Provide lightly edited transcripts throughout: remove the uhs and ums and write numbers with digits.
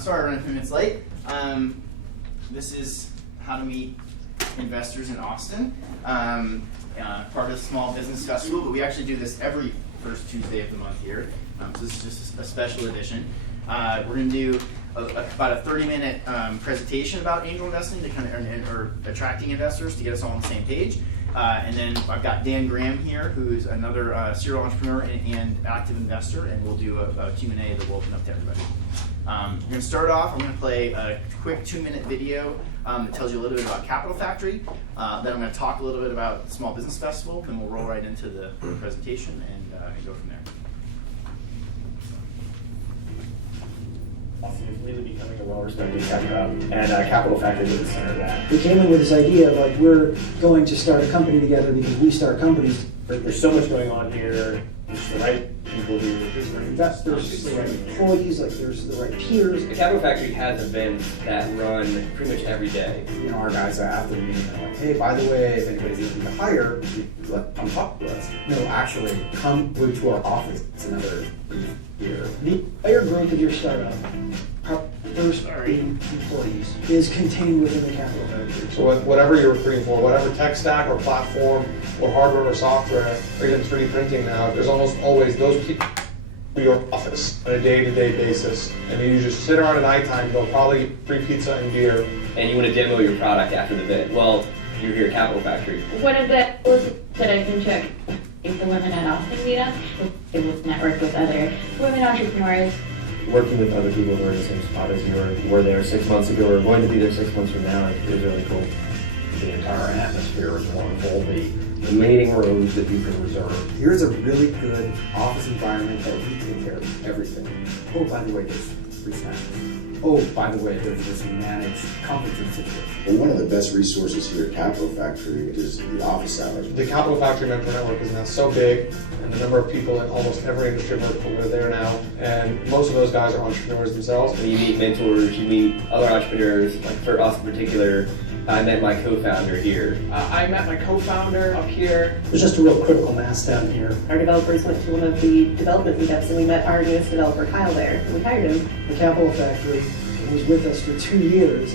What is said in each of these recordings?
Sorry, running a few minutes late. This is how to meet investors in Austin, part of the Small Business Festival, but we actually do this every first Tuesday of the month here. So this is just a special edition. We're going to do about a 30-minute presentation about angel investing to kind of, or attracting investors to get us all on the same page. And then I've got Dan Graham here, who's another serial entrepreneur and active investor, and we'll do a Q&A that will open up to everybody. We're going to start off. I'm going to play a quick 2-minute video that tells you a little bit about Capital Factory. Then I'm going to talk a little bit about the Small Business Festival. Then we'll roll right into the presentation and go from there. Austin is really becoming a well-respected tech hub, and Capital Factory is at the center of that. We came in with this idea of like, we're going to start a company together because we start companies. There's so much going on here. There's the right people here. There's the right Investors, the right employees, like there's the right peers. The Capital Factory has events that run pretty much every day. You know, our guys are after the meeting, they're like, hey, by the way, if anybody's looking to hire, come talk to us. No, actually, come to our office. It's another year. The entire growth of your startup, our first employees, is contained within the Capital Factory. So whatever you're recruiting for, whatever tech stack or platform or hardware or software, or even 3D printing now, there's almost always those people in your office on a day-to-day basis. And you just sit around at nighttime, they'll probably eat free pizza and beer. And you want to demo your product after the event. Well, you're here at Capital Factory. One of the tools that I can check is the Women at Austin meetup. We're able to network with other women entrepreneurs. Working with other people who are in the same spot as you were there 6 months ago, or going to be there 6 months from now, is really cool. The entire atmosphere is wonderful. The meeting rooms that you can reserve. Here's a really good office environment that we take care of everything. Oh, by the way, there's free snacks. Oh, by the way, there's this managed conference room situation. Well, one of the best resources here at Capital Factory is the office hours. The Capital Factory Mentor Network is now so big, and the number of people in almost every industry vertical are there now, and most of those guys are entrepreneurs themselves. When you meet mentors, you meet other entrepreneurs. Like for us in particular, I met my co-founder here. I met my co-founder up here. There's just a real critical mass down here. Our developers went to one of the development meetups and we met our newest developer, Kyle, there, and we hired him. The Capital Factory was with us for 2 years,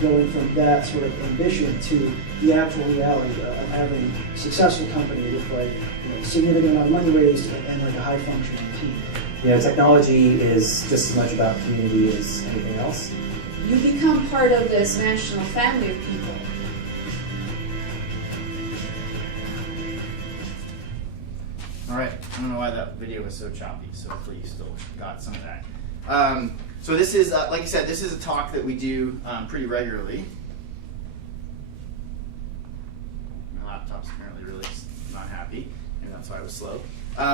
going from that sort of ambition to the actual reality of having a successful company with like significant amount of money raised and like a high functioning team. You know, technology is just as much about community as anything else. You become part of this national family of people. All right, I don't know why that video was so choppy, so hopefully you still got some of that. So this is, like I said, this is a talk that we do pretty regularly. My laptop's apparently really not happy, and that's why it was slow.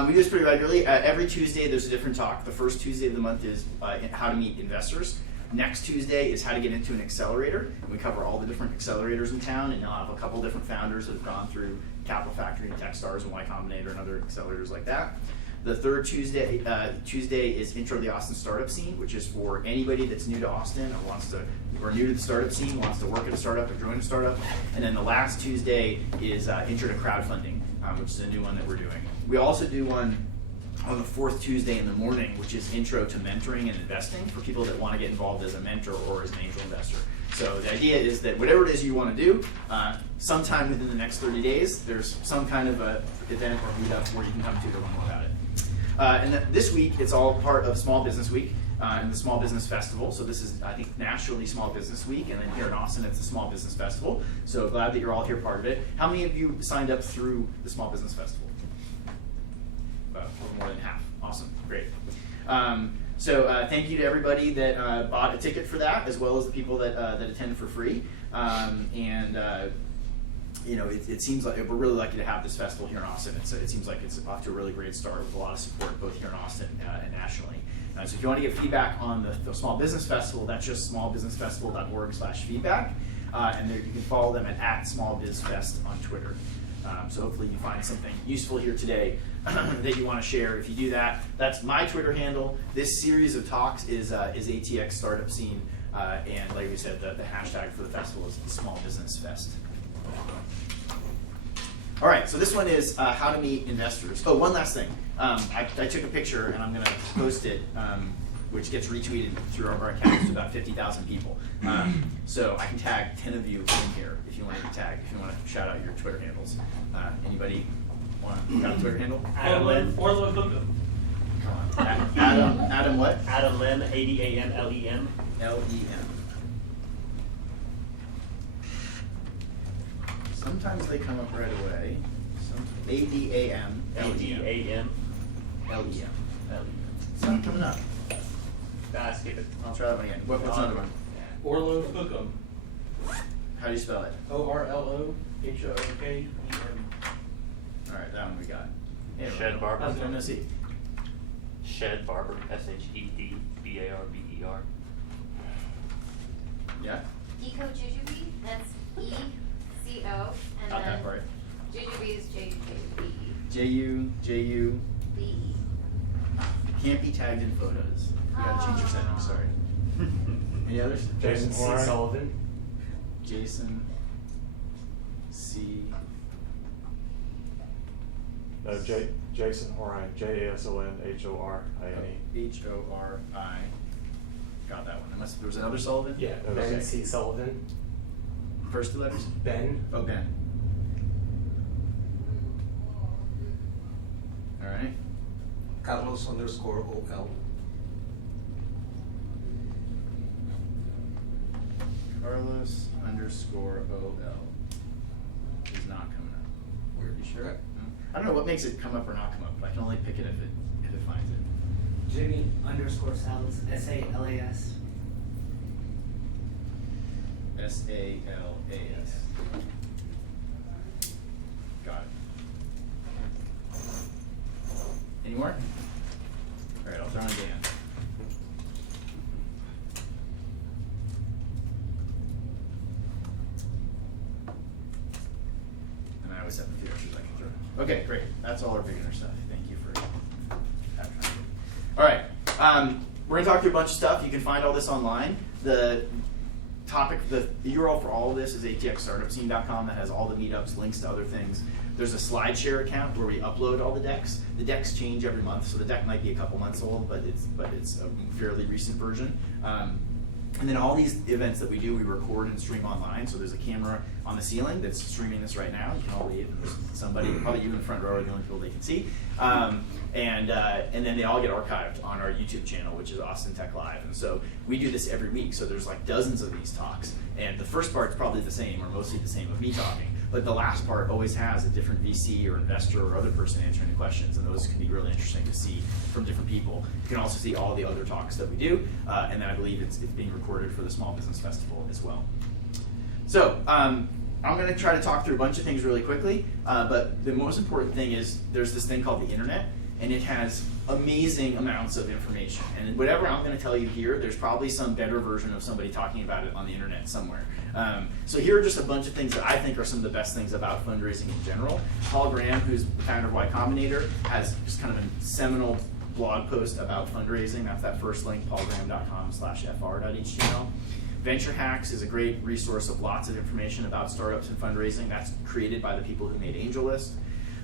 We do this pretty regularly. Every Tuesday there's a different talk. The first Tuesday of the month is how to meet investors. Next Tuesday is how to get into an accelerator. And we cover all the different accelerators in town, and you'll have a couple different founders that have gone through Capital Factory and Techstars and Y Combinator and other accelerators like that. The third Tuesday is Intro to the Austin Startup Scene, which is for anybody that's new to Austin or new to the startup scene, wants to work at a startup or join a startup. And then the last Tuesday is Intro to Crowdfunding, which is a new one that we're doing. We also do one on the fourth Tuesday in the morning, which is Intro to Mentoring and Investing for people that want to get involved as a mentor or as an angel investor. So the idea is that whatever it is you want to do, sometime within the next 30 days, there's some kind of a event or meetup where you can come to learn more about it. And this week, it's all part of Small Business Week and the Small Business Festival. So this is, I think, nationally Small Business Week, and then here in Austin, it's the Small Business Festival. So glad that you're all here part of it. How many of you signed up through the Small Business Festival? A little more than half. Awesome, great. So thank you to everybody that bought a ticket for that, as well as the people that attend for free. It seems like we're really lucky to have this festival here in Austin. It seems like it's off to a really great start with a lot of support both here in Austin and nationally. So if you want to get feedback on the Small Business Festival, that's just smallbusinessfestival.org/feedback. And there you can follow them at @smallbizfest on Twitter. So hopefully you find something useful here today that you want to share. If you do that, that's my Twitter handle. This series of talks is ATX Startup Scene, and like we said, the hashtag for the festival is Small Business Fest. All right, so this one is how to meet investors. Oh, one last thing. I took a picture and I'm going to post it which gets retweeted through our accounts to about 50,000 people. So I can tag 10 of you in here if you want to be tagged, if you want to shout out your Twitter handles. Anybody got a Twitter handle? Adam Lynn. Come on. Adam what? Adam Lem, ADAMLEM. LEM. Sometimes they come up right away. ADAM. ADAM. LEM. It's not coming up. Skip it. I'll try that one again. What's another one? Orlo Hookham. How do you spell it? ORLOHOOKEM. All right, that one we got. Yeah, Shed Barber. I was going to see. Shed Barber. SHEDBARBER. Yeah. Eco Jujubee, that's ECO, and Got that then part. Jujubee is JUJUBE. JUJU. Can't be tagged in photos. You gotta change your settings, sorry. Any others? Jason C. Sullivan. Jason C. No, Jason Horine, JASONHORINE. HORI. Got that one. Unless there was another Sullivan? Yeah, Okay. Ben C. Sullivan. First two letters? Ben. Oh, Ben. All right. Carlos_OL. Carlos_OL. He's not coming up. Are you sure? No? I don't know what makes it come up or not come up, but I can only pick it if it finds it. Jimmy_Salas, SALAS. SALAS. Got it. Any more? All right, I'll throw in Dan. And I always have a few extras I can throw. Okay, great. That's all our beginner stuff. Thank you for that. All right, we're gonna talk through a bunch of stuff. You can find all this online. The URL for all of this is atxstartupscene.com. That has all the meetups, links to other things. There's a SlideShare account where we upload all the decks. The decks change every month, so the deck might be a couple months old, but it's a fairly recent version. And then all these events that we do, we record and stream online. So there's a camera on the ceiling that's streaming this right now. You can all leave. And there's somebody, probably you in the front row, are the only people they can see. And then they all get archived on our YouTube channel, which is Austin Tech Live. And so we do this every week. So there's like dozens of these talks. And the first part's probably the same, or mostly the same, of me talking. But the last part always has a different VC or investor or other person answering the questions, and those can be really interesting to see from different people. You can also see all the other talks that we do, and then I believe it's being recorded for the Small Business Festival as well. So I'm going to try to talk through a bunch of things really quickly, but the most important thing is there's this thing called the internet, and it has amazing amounts of information. And whatever I'm going to tell you here, there's probably some better version of somebody talking about it on the internet somewhere. So here are just a bunch of things that I think are some of the best things about fundraising in general. Paul Graham, who's the founder of Y Combinator, has just kind of a seminal blog post about fundraising. That's that first link, paulgraham.com/fr.html. Venture Hacks is a great resource of lots of information about startups and fundraising. That's created by the people who made AngelList.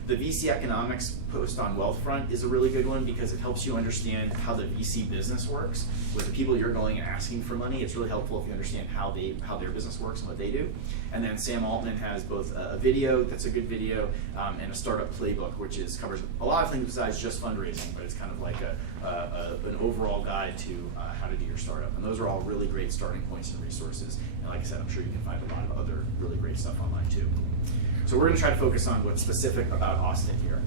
The VC Economics post on Wealthfront is a really good one because it helps you understand how the VC business works. With the people you're going and asking for money, it's really helpful if you understand how their business works and what they do. And then Sam Altman has both a video that's a good video and a startup playbook, which covers a lot of things besides just fundraising, but it's kind of like an overall guide to how to do your startup. And those are all really great starting points and resources. And like I said, I'm sure you can find a lot of other really great stuff online too. So we're going to try to focus on what's specific about Austin here.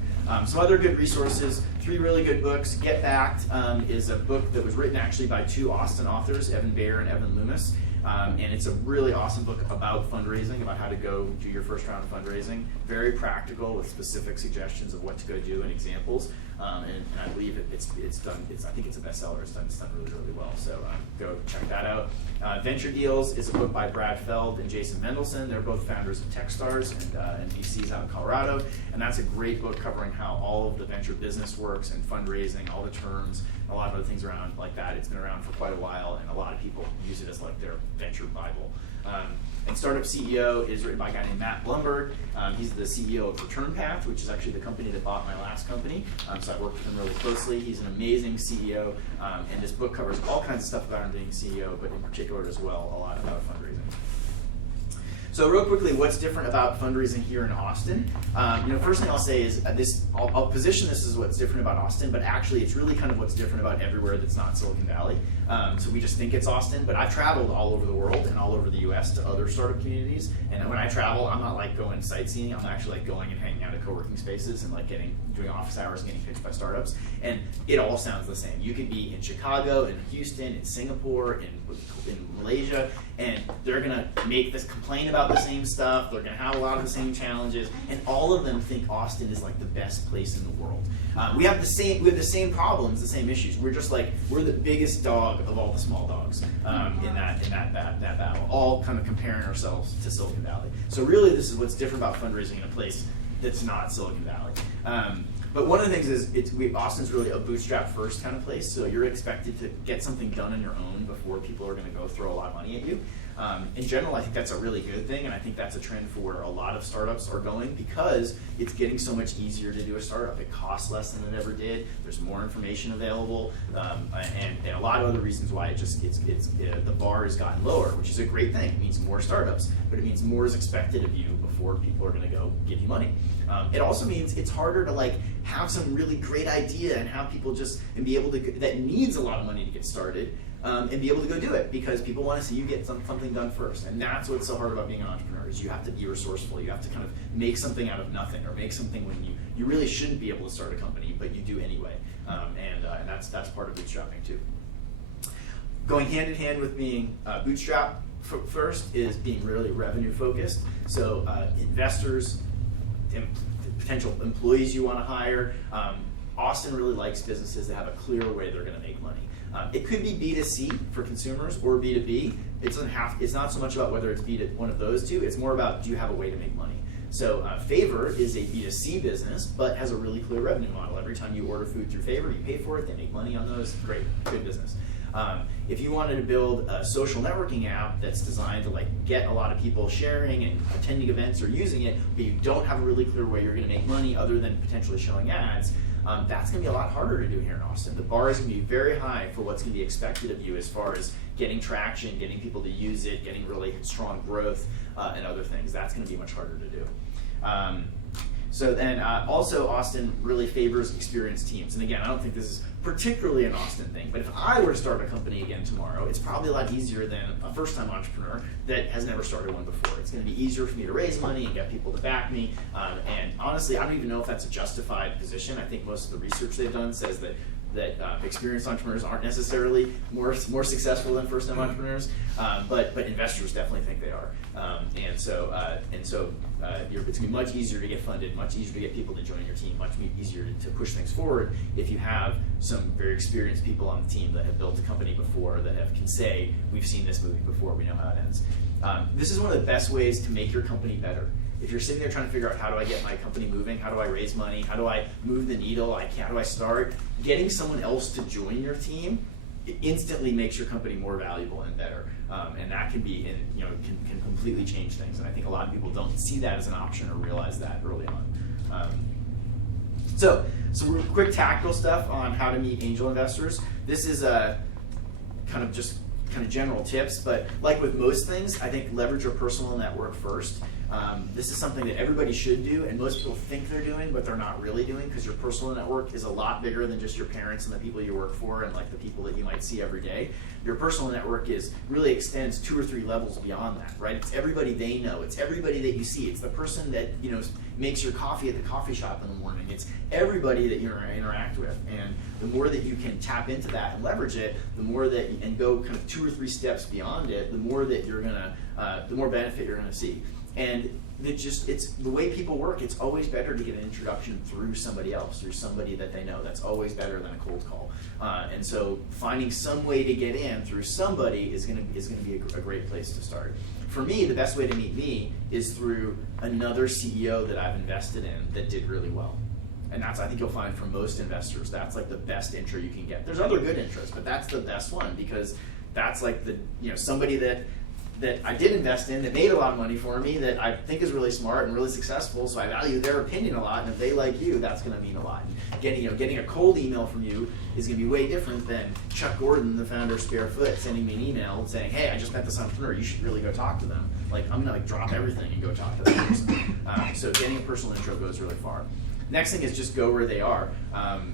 Some other good resources, 3 really good books. Get Backed is a book that was written actually by 2 Austin authors, Evan Bayer and Evan Loomis. And it's a really awesome book about fundraising, about how to go do your first round of fundraising. Very practical with specific suggestions of what to go do and examples. And I believe it's done. I think it's a bestseller. It's done really, really well. So go check that out. Venture Deals is a book by Brad Feld and Jason Mendelson. They're both founders of Techstars and VCs out in Colorado. And that's a great book covering how all of the venture business works and fundraising, all the terms, a lot of other things around like that. It's been around for quite a while, and a lot of people use it as like their venture Bible. And Startup CEO is written by a guy named Matt Blumberg. He's the CEO of Return Path, which is actually the company that bought my last company. So I've worked with him really closely. He's an amazing CEO, and this book covers all kinds of stuff about him being CEO, but in particular as well, a lot about fundraising. So real quickly, what's different about fundraising here in Austin? First thing I'll say is I'll position this as what's different about Austin, but actually it's really kind of what's different about everywhere that's not Silicon Valley. So we just think it's Austin, but I've traveled all over the world and all over the US to other startup communities. And when I travel, I'm not like going sightseeing. I'm actually like going and hanging out at co-working spaces and like doing office hours, getting pitched by startups. And it all sounds the same. You could be in Chicago, in Houston, in Singapore, in Malaysia, and they're gonna make this complain about the same stuff. They're gonna have a lot of the same challenges, and all of them think Austin is like the best place in the world. We have the same problems, the same issues. We're just like we're the biggest dog of all the small dogs in that battle. All kind of comparing ourselves to Silicon Valley. So really, this is what's different about fundraising in a place that's not Silicon Valley. But one of the things is Austin's really a bootstrap first kind of place, so you're expected to get something done on your own before people are going to go throw a lot of money at you. In general, I think that's a really good thing, and I think that's a trend for where a lot of startups are going because it's getting so much easier to do a startup. It costs less than it ever did. There's more information available, and a lot of other reasons why the bar has gotten lower, which is a great thing. It means more startups, but it means more is expected of you before people are going to go give you money. It also means it's harder to like have some really great idea and have people and be able to that needs a lot of money to get started. And be able to go do it because people want to see you get something done first. And that's what's so hard about being an entrepreneur is you have to be resourceful. You have to kind of make something out of nothing or make something when you really shouldn't be able to start a company, but you do anyway. And that's part of bootstrapping too. Going hand in hand with being bootstrap first is being really revenue focused. So investors, potential employees you want to hire. Austin really likes businesses that have a clear way they're going to make money. It could be B2C for consumers or B2B. It's not so much about whether it's one of those two. It's more about do you have a way to make money. So Favor is a B2C business, but has a really clear revenue model. Every time you order food through Favor, you pay for it. They make money on those. Great, good business. If you wanted to build a social networking app that's designed to like get a lot of people sharing and attending events or using it, but you don't have a really clear way you're going to make money other than potentially showing ads, that's going to be a lot harder to do here in Austin. The bar is going to be very high for what's going to be expected of you as far as getting traction, getting people to use it, getting really strong growth, and other things. That's going to be much harder to do. So then also Austin really favors experienced teams. And again, I don't think this is particularly an Austin thing, but if I were to start a company again tomorrow, it's probably a lot easier than a first-time entrepreneur that has never started one before. It's going to be easier for me to raise money and get people to back me. And honestly, I don't even know if that's a justified position. I think most of the research they've done says that experienced entrepreneurs aren't necessarily more successful than first-time entrepreneurs, but investors definitely think they are. It's going to be much easier to get funded, much easier to get people to join your team, much easier to push things forward if you have some very experienced people on the team that have built a company before, that can say, we've seen this movie before, we know how it ends. This is one of the best ways to make your company better. If you're sitting there trying to figure out how do I get my company moving, how do I raise money, how do I move the needle, how do I start, getting someone else to join your team, it instantly makes your company more valuable and better. And that can can completely change things. And I think a lot of people don't see that as an option or realize that early on. So some quick tactical stuff on how to meet angel investors. This is kind of general tips, but like with most things, I think leverage your personal network first. This is something that everybody should do, and most people think they're doing, but they're not really doing, because your personal network is a lot bigger than just your parents and the people you work for and like the people that you might see every day. Your personal network really extends 2 or 3 levels beyond that, right? It's everybody they know. It's everybody that you see. It's the person that makes your coffee at the coffee shop in the morning. It's everybody that you interact with, and the more that you can tap into that and leverage it, the more and go kind of 2 or 3 steps beyond it, the more that the more benefit you're gonna see. And it's the way people work. It's always better to get an introduction through somebody else, through somebody that they know. That's always better than a cold call. And so finding some way to get in through somebody is going to be a great place to start. For me, the best way to meet me is through another CEO that I've invested in that did really well. And I think you'll find for most investors, that's like the best intro you can get. There's other good intros, but that's the best one, because that's like somebody that that I did invest in that made a lot of money for me that I think is really smart and really successful, so I value their opinion a lot, and if they like you, that's going to mean a lot. Getting a cold email from you is going to be way different than Chuck Gordon, the founder of Sparefoot, sending me an email and saying, hey, I just met this entrepreneur, you should really go talk to them. Like, I'm going to like drop everything and go talk to that person. So getting a personal intro goes really far. Next thing is just go where they are.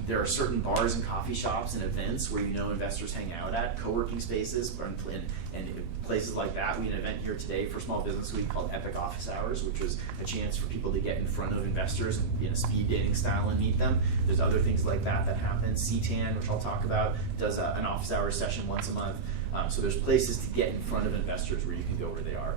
There are certain bars and coffee shops and events where investors hang out at, co-working spaces and places like that. We had an event here today for Small Business Week called Epic Office Hours, which was a chance for people to get in front of investors and be in a speed dating style and meet them. There's other things like that happen. CTAN, which I'll talk about, does an office hours session once a month. So there's places to get in front of investors where you can go where they are.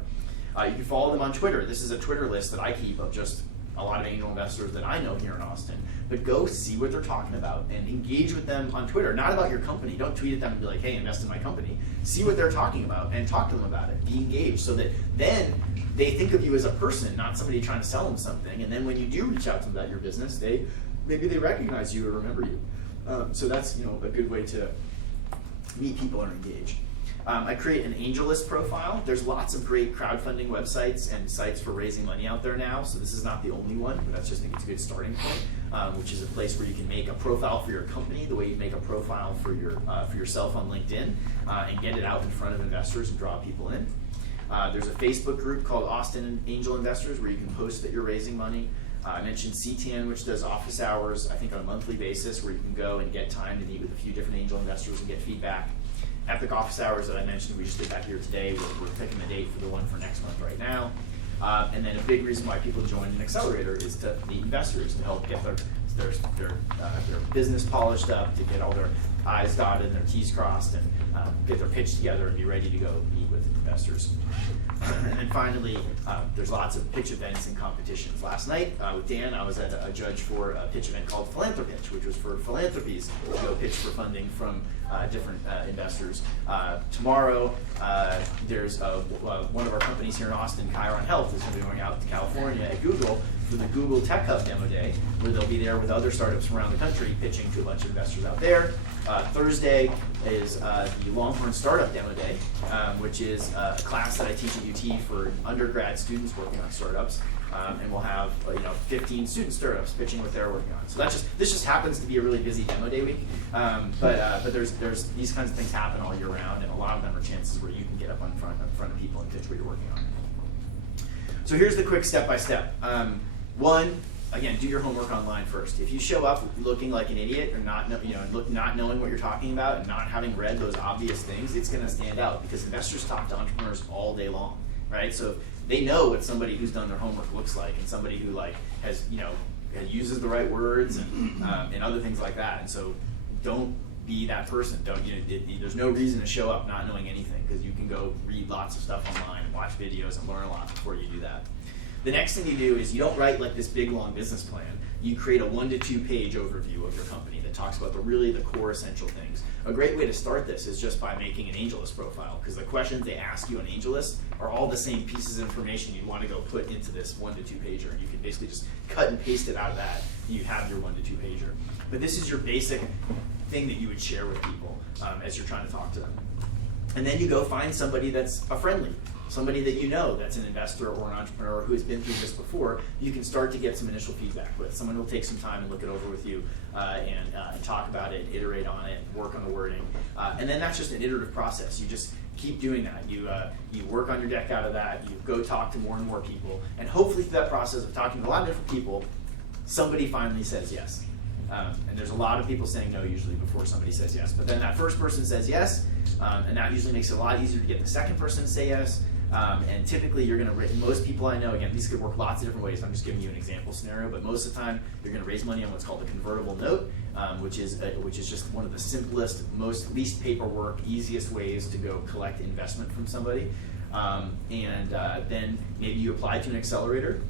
You can follow them on Twitter. This is a Twitter list that I keep of just a lot of angel investors that I know here in Austin. But go see what they're talking about and engage with them on Twitter. Not about your company. Don't tweet at them and be like, hey, invest in my company. See what they're talking about and talk to them about it. Be engaged so that then they think of you as a person, not somebody trying to sell them something. And then when you do reach out to them about your business, maybe they recognize you or remember you. So that's a good way to meet people and engage. I create an AngelList profile. There's lots of great crowdfunding websites and sites for raising money out there now, so this is not the only one, but I just think it's a good starting point, which is a place where you can make a profile for your company the way you make a profile for yourself on LinkedIn, and get it out in front of investors and draw people in. There's a Facebook group called Austin Angel Investors where you can post that you're raising money. I mentioned CTAN, which does office hours, I think on a monthly basis, where you can go and get time to meet with a few different angel investors and get feedback. Epic Office Hours that I mentioned, we just did that here today. We're picking the date for the one for next month right now. And then a big reason why people join an accelerator is to meet investors, to help get their business polished up, to get all their I's dotted and their T's crossed, and get their pitch together and be ready to go meet with investors. And then finally, there's lots of pitch events and competitions. Last night with Dan, I was at a judge for a pitch event called Philanthropitch, which was for philanthropies to go pitch for funding from different investors. Tomorrow, there's one of our companies here in Austin, Chiron Health, is going to be going out to California at Google for the Google Tech Hub Demo Day, where they'll be there with other startups from around the country pitching to a bunch of investors out there. Thursday is the Longhorn Startup Demo Day, which is a class that I teach at UT for undergrad students working on startups. And we'll have 15 student startups pitching what they're working on. So this just happens to be a really busy demo day week. But there's these kinds of things happen all year round, and a lot of them are chances where you can get up in front of people and pitch what you're working on. So here's the quick step-by-step. One, again, do your homework online first. If you show up looking like an idiot or not knowing what you're talking about and not having read those obvious things, it's going to stand out because investors talk to entrepreneurs all day long, right? So they know what somebody who's done their homework looks like, and somebody who has uses the right words and other things like that. And so don't be that person. There's no reason to show up not knowing anything, because you can go read lots of stuff online and watch videos and learn a lot before you do that. The next thing you do is you don't write like this big long business plan. You create a 1 to 2 page overview of your company that talks about the core essential things. A great way to start this is just by making an AngelList profile, because the questions they ask you on AngelList are all the same pieces of information you'd want to go put into this 1 to 2 pager, and you can basically just cut and paste it out of that, and you have your 1 to 2 pager. But this is your basic thing that you would share with people as you're trying to talk to them. And then you go find somebody that's a friendly, somebody that you know that's an investor or an entrepreneur who has been through this before. You can start to get some initial feedback with. Someone will take some time and look it over with you and talk about it, iterate on it, work on the wording. And then that's just an iterative process. You just keep doing that. You work on your deck out of that. You go talk to more and more people. And hopefully through that process of talking to a lot of different people, somebody finally says yes. And there's a lot of people saying no usually before somebody says yes. But then that first person says yes, and that usually makes it a lot easier to get the second person to say yes. And typically you're going to, most people I know, again, these could work lots of different ways. I'm just giving you an example scenario, but most of the time you're going to raise money on what's called a convertible note, which is just one of the simplest, least paperwork, easiest ways to go collect investment from somebody. Then maybe you apply to an accelerator.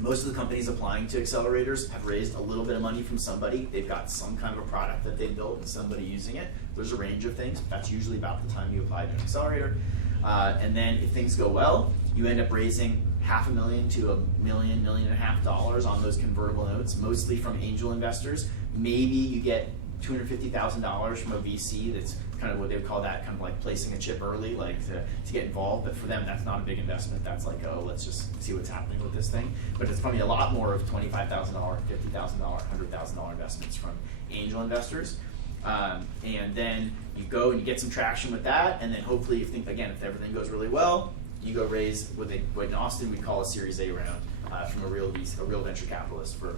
Most of the companies applying to accelerators have raised a little bit of money from somebody. They've got some kind of a product that they built and somebody using it. There's a range of things, but that's usually about the time you apply to an accelerator. And then if things go well, you end up raising $500,000 to $1 million, $1.5 million on those convertible notes, mostly from angel investors. Maybe you get $250,000 from a VC. That's kind of what they would call that, kind of like placing a chip early, like to get involved. But for them, that's not a big investment. That's like, oh, let's just see what's happening with this thing. But it's probably a lot more of $25,000, $50,000, $100,000 investments from angel investors. And then you go and you get some traction with that, and then hopefully you think, again, if everything goes really well, you go raise what in Austin we'd call a Series A round from a real venture capitalist for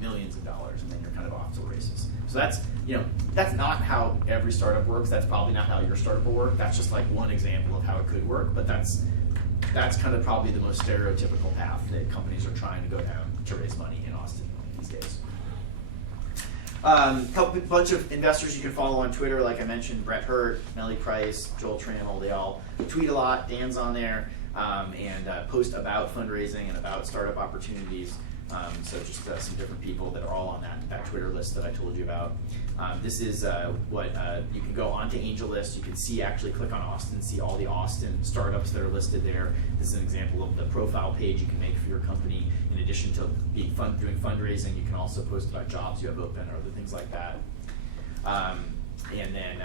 millions of dollars, and then you're kind of off to the races. So that's not how every startup works. That's probably not how your startup will work. That's just like one example of how it could work, but that's kind of probably the most stereotypical path that companies are trying to go down to raise money in Austin these days. Bunch of investors you can follow on Twitter, like I mentioned, Brett Hurt, Melly Price, Joel Trammell, they all tweet a lot. Dan's on there and post about fundraising and about startup opportunities. So just some different people that are all on that Twitter list that I told you about. This is what you can go onto AngelList. You can actually click on Austin, see all the Austin startups that are listed there. This is an example of the profile page you can make for your company. In addition to doing fundraising, you can also post about jobs you have open or other things like that. And then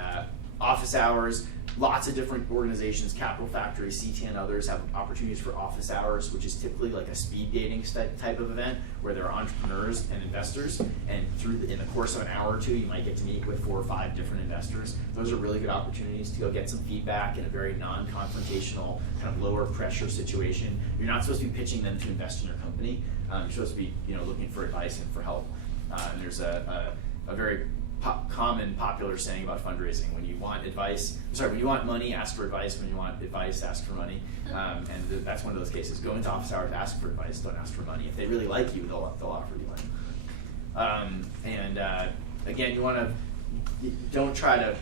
office hours. Lots of different organizations, Capital Factory, CT, and others have opportunities for office hours, which is typically like a speed dating type of event where there are entrepreneurs and investors, and in the course of an hour or two, you might get to meet with 4 or 5 different investors. Those are really good opportunities to go get some feedback in a very non-confrontational, kind of lower pressure situation. You're not supposed to be pitching them to invest in your company. You're supposed to be looking for advice and for help. And there's a very common popular saying about fundraising: when you want money, ask for advice. When you want advice, ask for money. And that's one of those cases. Go into office hours, ask for advice, don't ask for money. If they really like you, they'll offer you money. Again, don't try to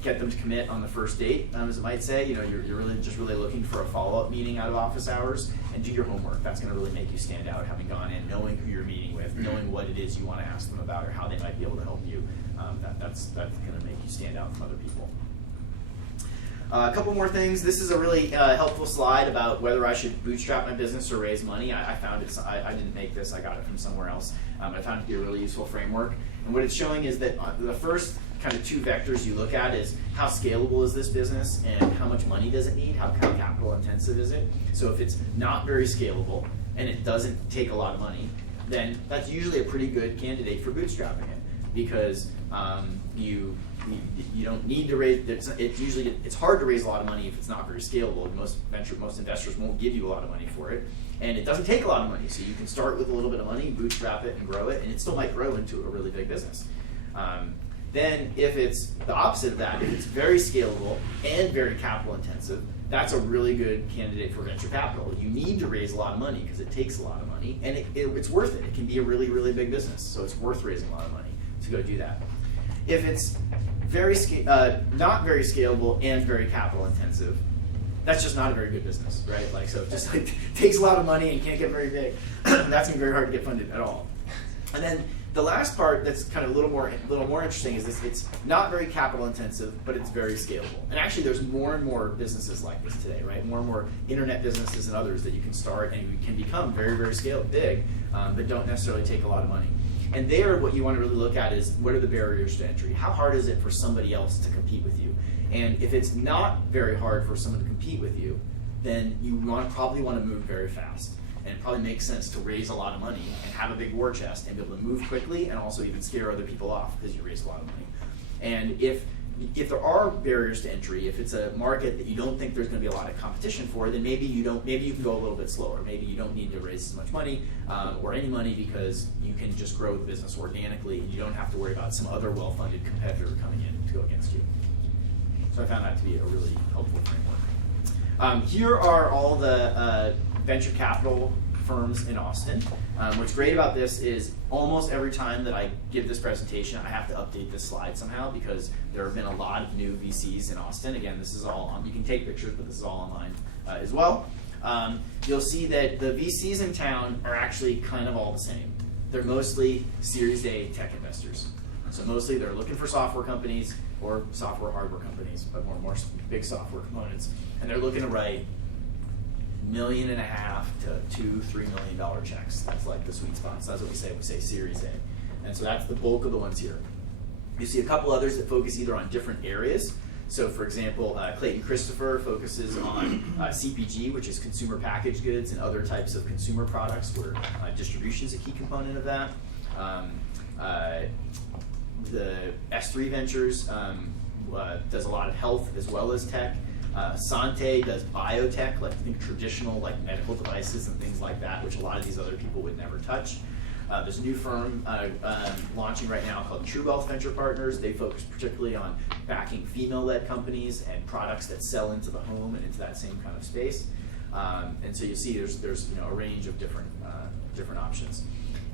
get them to commit on the first date, as it might say. You're really looking for a follow-up meeting out of office hours, and do your homework. That's going to really make you stand out, having gone in, knowing who you're meeting with, knowing what it is you want to ask them about, or how they might be able to help you. That's going to make you stand out from other people. A couple more things. This is a really helpful slide about whether I should bootstrap my business or raise money. I found it. I didn't make this. I got it from somewhere else. I found it to be a really useful framework. And what it's showing is that the first kind of 2 vectors you look at is how scalable is this business and how much money does it need, how capital intensive is it. So if it's not very scalable and it doesn't take a lot of money, then that's usually a pretty good candidate for bootstrapping it, because you don't need to raise. It's hard to raise a lot of money if it's not very scalable. Most investors won't give you a lot of money for it, and it doesn't take a lot of money. So you can start with a little bit of money, bootstrap it, and grow it, and it still might grow into a really big business. Then if it's the opposite of that, if it's very scalable and very capital intensive, that's a really good candidate for venture capital. You need to raise a lot of money because it takes a lot of money, and it's worth it. It can be a really, really big business, so it's worth raising a lot of money to go do that. If it's not very scalable and very capital intensive, that's just not a very good business, right? So it just takes a lot of money and can't get very big. That's going to be very hard to get funded at all. And then the last part that's kind of a little more interesting is this: it's not very capital intensive, but it's very scalable. And actually, there's more and more businesses like this today, right? More and more internet businesses and others that you can start and you can become very, very big, but don't necessarily take a lot of money. And there, what you want to really look at is, what are the barriers to entry? How hard is it for somebody else to compete with you? And if it's not very hard for someone to compete with you, then you probably want to move very fast. And it probably makes sense to raise a lot of money and have a big war chest and be able to move quickly and also even scare other people off because you raised a lot of money. And if there are barriers to entry, if it's a market that you don't think there's going to be a lot of competition for, then maybe you can go a little bit slower. Maybe you don't need to raise as much money or any money, because you can just grow the business organically and you don't have to worry about some other well-funded competitor coming in to go against you. So I found that to be a really helpful framework. Here are all the venture capital firms in Austin. What's great about this is almost every time that I give this presentation, I have to update this slide somehow, because there have been a lot of new VCs in Austin. Again, this is all you can take pictures, but this is all online as well. You'll see that the VCs in town are actually kind of all the same. They're mostly Series A tech investors. So mostly they're looking for software companies or software hardware companies, but more big software components, and they're looking to write $1.5 million to $2-3 million checks. That's like the sweet spot. So that's what we say. We say Series A, and so that's the bulk of the ones here. You see a couple others that focus either on different areas. So for example, Clayton Christopher focuses on CPG, which is consumer packaged goods and other types of consumer products where distribution is a key component of that. The S3 Ventures does a lot of health as well as tech. Sante does biotech, like think traditional like medical devices and things like that, which a lot of these other people would never touch. There's a new firm launching right now called True Wealth Venture Partners. They focus particularly on backing female-led companies and products that sell into the home and into that same kind of space. And so you see there's a range of different options.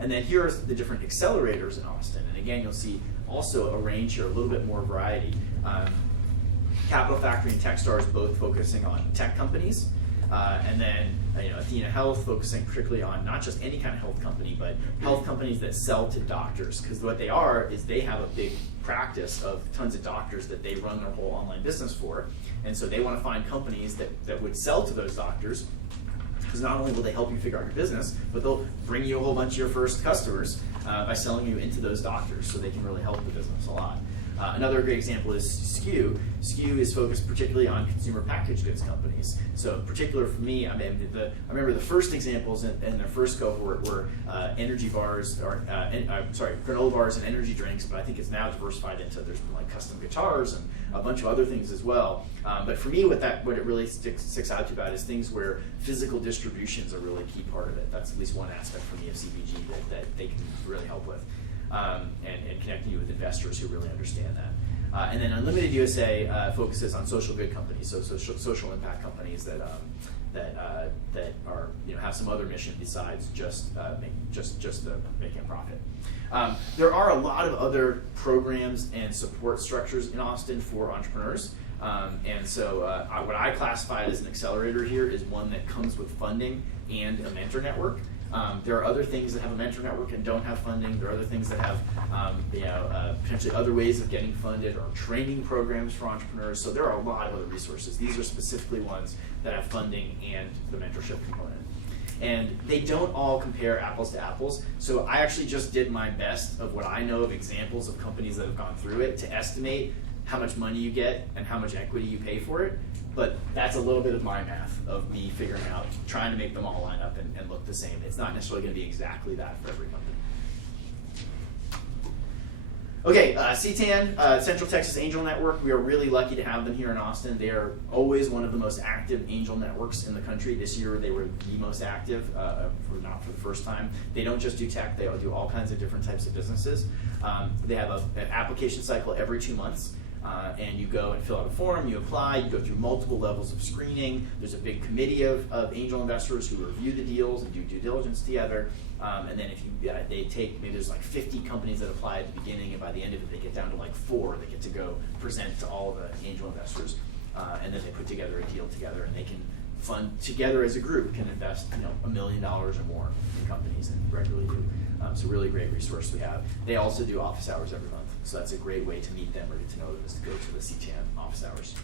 And then here are the different accelerators in Austin. And again, you'll see also a range here, a little bit more variety. Capital Factory and Techstars both focusing on tech companies. And then Athena Health focusing particularly on not just any kind of health company, but health companies that sell to doctors. Because what they are is they have a big practice of tons of doctors that they run their whole online business for. And so they want to find companies that would sell to those doctors. Because not only will they help you figure out your business, but they'll bring you a whole bunch of your first customers by selling you into those doctors, so they can really help the business a lot. Another great example is Skew. Skew is focused particularly on consumer packaged goods companies. So in particular for me, I remember the first examples in their first cohort were energy bars, granola bars and energy drinks, but I think it's now diversified into, there's been like custom guitars and a bunch of other things as well. But for me, what it really sticks out to about is things where physical distribution is a really key part of it. That's at least one aspect for me of CPG that they can really help with. And connecting you with investors who really understand that. And then Unlimited USA focuses on social good companies, so social impact companies that are have some other mission besides just making a profit. There are a lot of other programs and support structures in Austin for entrepreneurs. And so what I classify as an accelerator here is one that comes with funding and a mentor network. There are other things that have a mentor network and don't have funding. There are other things that have potentially other ways of getting funded or training programs for entrepreneurs. So there are a lot of other resources. These are specifically ones that have funding and the mentorship component. And they don't all compare apples to apples. So I actually just did my best of what I know of examples of companies that have gone through it to estimate how much money you get and how much equity you pay for it. But that's a little bit of my math of me figuring out, trying to make them all line up and look the same. It's not necessarily going to be exactly that for every company. Okay, CTAN, Central Texas Angel Network. We are really lucky to have them here in Austin. They are always one of the most active angel networks in the country. This year they were the most active, not for the first time. They don't just do tech, they do all kinds of different types of businesses. They have an application cycle every 2 months. And you go and fill out a form, you apply, you go through multiple levels of screening. There's a big committee of angel investors who review the deals and do due diligence together. And then they take, maybe there's like 50 companies that apply at the beginning, and by the end of it, they get down to like 4 that get to go present to all of the angel investors. And then they put together a deal together, and they can fund together as a group, can invest $1 million or more in companies, and regularly do. So really great resource we have. They also do office hours every month. So that's a great way to meet them or get to know them, is to go to the CTAN office hours.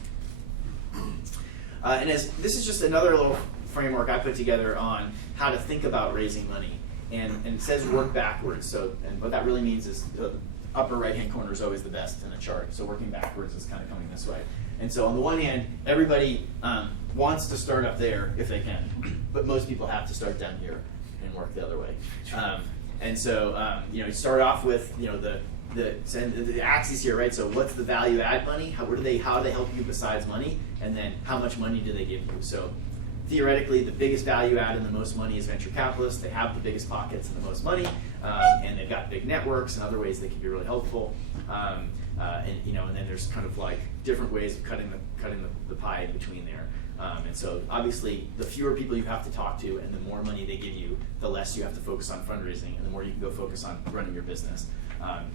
And this is just another little framework I put together on how to think about raising money. And it says work backwards. And what that really means is the upper right-hand corner is always the best in a chart. So working backwards is kind of coming this way. And so on the one hand, everybody wants to start up there if they can, but most people have to start down here and work the other way. And so you start off with the axes here, right? So what's the value add money? How do they help you besides money? And then how much money do they give you? So theoretically, the biggest value add and the most money is venture capitalists. They have the biggest pockets and the most money, and they've got big networks and other ways they can be really helpful. And then there's kind of like different ways of cutting the pie in between there. And so obviously, the fewer people you have to talk to and the more money they give you, the less you have to focus on fundraising and the more you can go focus on running your business.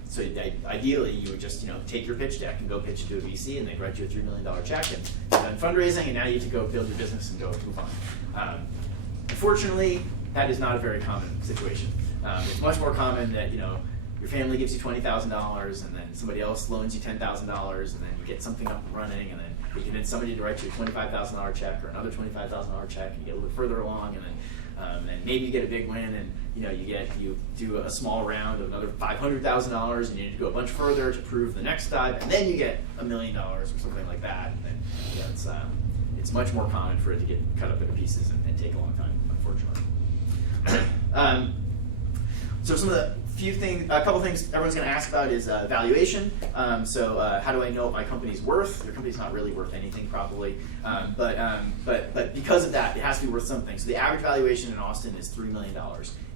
So ideally, you would just take your pitch deck and go pitch it to a VC, and they write you a $3 million check, and you've done fundraising, and now you get to go build your business and go move on. Unfortunately, that is not a very common situation. It's much more common that your family gives you $20,000, and then somebody else loans you $10,000, and then you get something up and running, and then you convince somebody to write you a $25,000 check or another $25,000 check, and you get a little bit further along, and then maybe you get a big win, and you do a small round of another $500,000, and you need to go a bunch further to prove the next dive, and then you get $1 million or something like that. And then, it's much more common for it to get cut up into pieces and take a long time, unfortunately. So a couple things everyone's going to ask about is valuation. So how do I know what my company's worth? Your company's not really worth anything, probably, but because of that, it has to be worth something. So the average valuation in Austin is $3 million.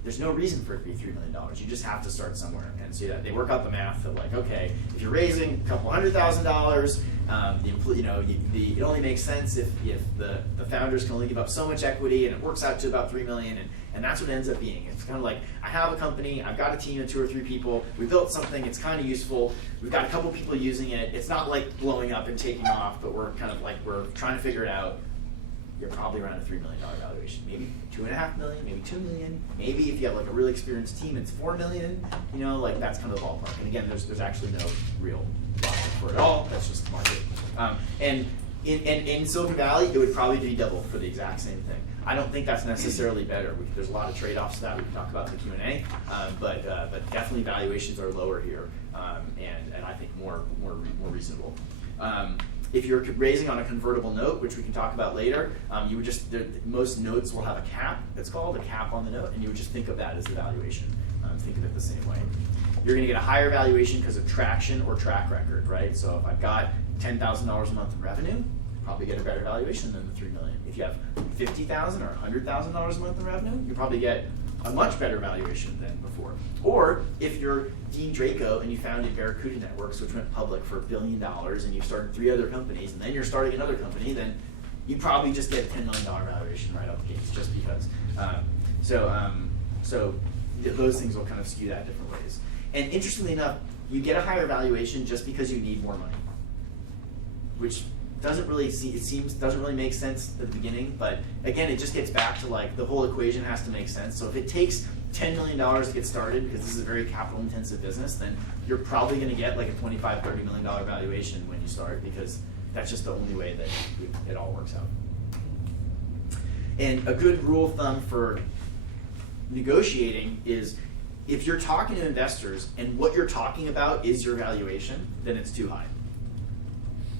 There's no reason for it to be $3 million. You just have to start somewhere. And so they work out the math of like, okay, if you're raising a couple $100,000, it only makes sense if the founders can only give up so much equity, and it works out to about $3 million, and that's what it ends up being. It's kind of like, I have a company, I've got a team of 2 or 3 people, we built something, it's kind of useful, we've got a couple people using it, it's not like blowing up and taking off, but we're kind of like, we're trying to figure it out. You're probably around a $3 million valuation, maybe $2.5 million, maybe $2 million, maybe if you have like a really experienced team, it's $4 million. Like that's kind of the ballpark. And again, there's actually no real logic for it all. That's just the market. And in Silicon Valley, it would probably be double for the exact same thing. I don't think that's necessarily better. There's a lot of trade-offs to that we can talk about in the Q&A, but definitely valuations are lower here, and I think more reasonable. If you're raising on a convertible note, which we can talk about later, you would just, most notes will have a cap, it's called, a cap on the note, and you would just think of that as the valuation. Think of it the same way. You're going to get a higher valuation because of traction or track record, right? So if I've got $10,000 a month in revenue, probably get a better valuation than the $3 million. If you have $50,000 or $100,000 a month in revenue, you probably get a much better valuation than before. Or if you're Dean Draco and you founded Barracuda Networks, which went public for $1 billion, and you started 3 other companies, and then you're starting another company, then you probably just get a $10 million valuation right out the gates, just because. So those things will kind of skew that different ways. And interestingly enough, you get a higher valuation just because you need more money, which doesn't really make sense at the beginning, but again, it just gets back to like the whole equation has to make sense. So if it takes $10 million to get started, because this is a very capital intensive business, then you're probably going to get like a $25, $30 million valuation when you start, because that's just the only way that it all works out. And a good rule of thumb for negotiating is, if you're talking to investors and what you're talking about is your valuation, then it's too high.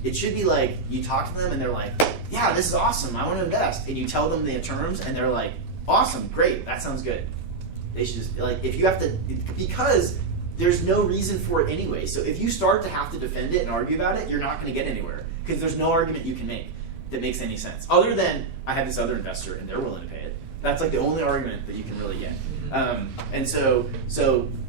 It should be like, you talk to them and they're like, yeah, this is awesome, I want to invest. And you tell them the terms and they're like, awesome, great, that sounds good. They should just, like, if you have to, because there's no reason for it anyway. So if you start to have to defend it and argue about it, you're not going to get anywhere, because there's no argument you can make that makes any sense. Other than, I have this other investor and they're willing to pay it. That's like the only argument that you can really get. And so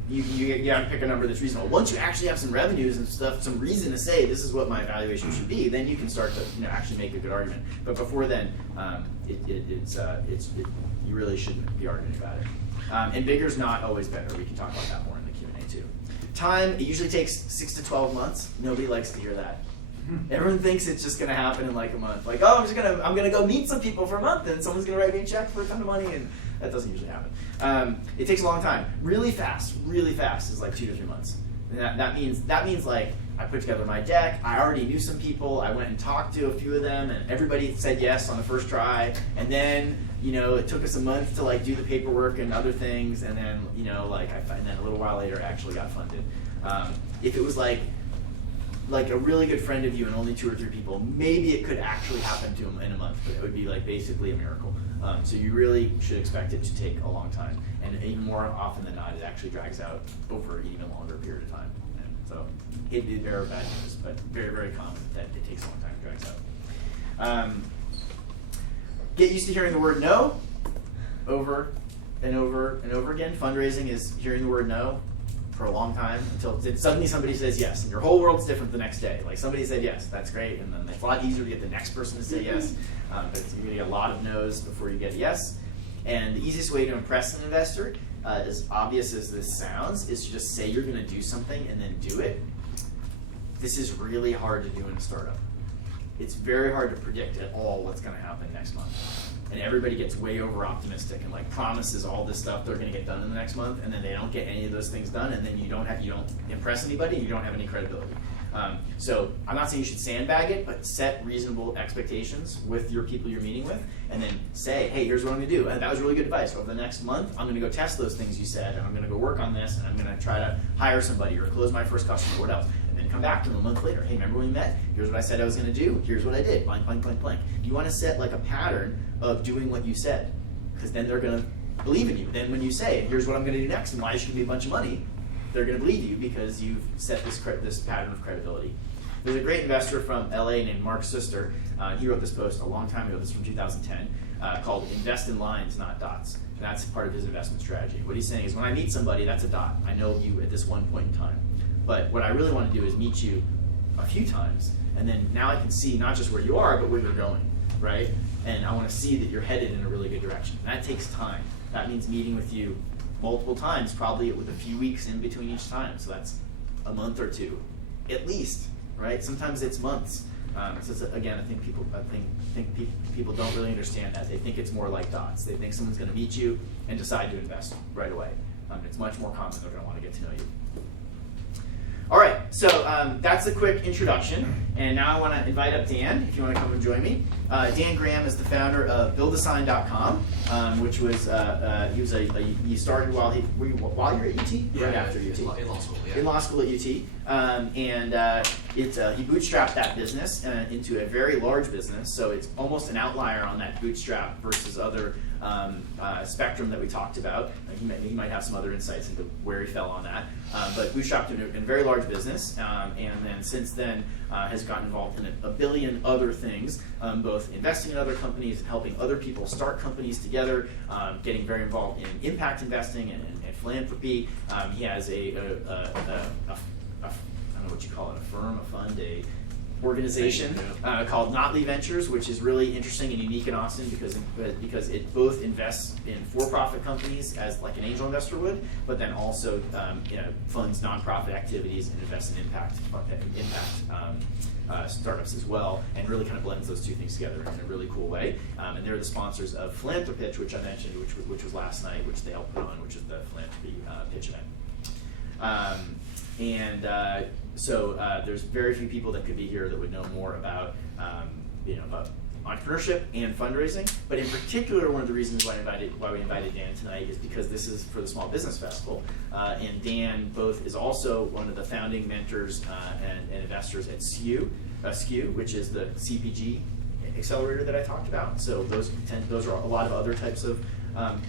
you have to pick a number that's reasonable. Once you actually have some revenues and stuff, some reason to say this is what my valuation should be, then you can start to actually make a good argument. But before then, you really shouldn't be arguing about it. And bigger's not always better. We can talk about that more in the Q&A too. Time, it usually takes 6 to 12 months. Nobody likes to hear that. Everyone thinks it's just going to happen in like a month. Like, oh, I'm gonna go meet some people for a month, and someone's going to write me a check for a ton of money, and that doesn't usually happen. It takes a long time. Really fast is like 2 to 3 months. And that means like, I put together my deck, I already knew some people, I went and talked to a few of them, and everybody said yes on the first try, and then, it took us a month to like do the paperwork and other things, and then, and then a little while later I actually got funded. If it was like a really good friend of you and only 2 or 3 people, maybe it could actually happen to them in a month, but it would be like basically a miracle. So you really should expect it to take a long time, and even more often than not, it actually drags out over an even longer period of time. And so it is very bad news, but very, very common that it takes a long time, it drags out. Get used to hearing the word no over and over and over again. Fundraising is hearing the word no for a long time until suddenly somebody says yes, and your whole world's different the next day. Like, somebody said yes, that's great, and then it's a lot easier to get the next person to say yes, but you're going to get a lot of no's before you get a yes. And the easiest way to impress an investor, as obvious as this sounds, is to just say you're going to do something and then do it. This is really hard to do in a startup. It's very hard to predict at all what's going to happen next month. And everybody gets way over optimistic and like promises all this stuff they're going to get done in the next month, and then they don't get any of those things done, and then you don't impress anybody, and you don't have any credibility. So I'm not saying you should sandbag it, but set reasonable expectations with your people you're meeting with, and then say, hey, here's what I'm going to do. And that was really good advice. Over the next month, I'm going to go test those things you said, and I'm going to go work on this, and I'm going to try to hire somebody or close my first customer, what else. And then come back to them a month later. Hey, remember when we met? Here's what I said I was going to do. Here's what I did. Blank, blank, blank, blank. You want to set like a pattern of doing what you said, because then they're going to believe in you. Then when you say, here's what I'm going to do next, and why it should give me a bunch of money, they're going to believe you because you've set this pattern of credibility. There's a great investor from LA named Mark Sister. He wrote this post a long time ago. This is from 2010, called "Invest in Lines, Not Dots." And that's part of his investment strategy. What he's saying is, when I meet somebody, that's a dot. I know you at this one point in time. But what I really want to do is meet you a few times, and then now I can see not just where you are, but where you're going, right? And I want to see that you're headed in a really good direction. And that takes time. That means meeting with you multiple times, probably with a few weeks in between each time. So that's a month or two, at least, right? Sometimes it's months. So it's, again, I think people don't really understand that. They think it's more like dots. They think someone's going to meet you and decide to invest right away. It's much more common. They're going to want to get to know you. All right, so that's a quick introduction, and now I want to invite up Dan, if you want to come and join me. Dan Graham is the founder of BuildASign.com, which was he started while you were at UT, right after UT, in law school, yeah. In law school at UT, he bootstrapped that business into a very large business. So it's almost an outlier on that bootstrap versus other spectrum that we talked about. He might have some other insights into where he fell on that. But bootstrapped in a very large business, and then since then has gotten involved in a billion other things, both investing in other companies and helping other people start companies together, getting very involved in impact investing and philanthropy. He has I don't know what you call it, a firm, a fund, a organization called Notley Ventures, which is really interesting and unique in Austin because it both invests in for-profit companies as like an angel investor would, but then also funds nonprofit activities and invests in impact startups as well, and really kind of blends those two things together in a really cool way. And they're the sponsors of Philanthropitch, which I mentioned, which was last night, which they helped put on, which is the philanthropy pitch event. So there's very few people that could be here that would know more about about entrepreneurship and fundraising. But in particular, one of the reasons why we invited Dan tonight is because this is for the Small Business Festival, and Dan both is also one of the founding mentors and investors at SKU, which is the CPG accelerator that I talked about. So those are a lot of other types of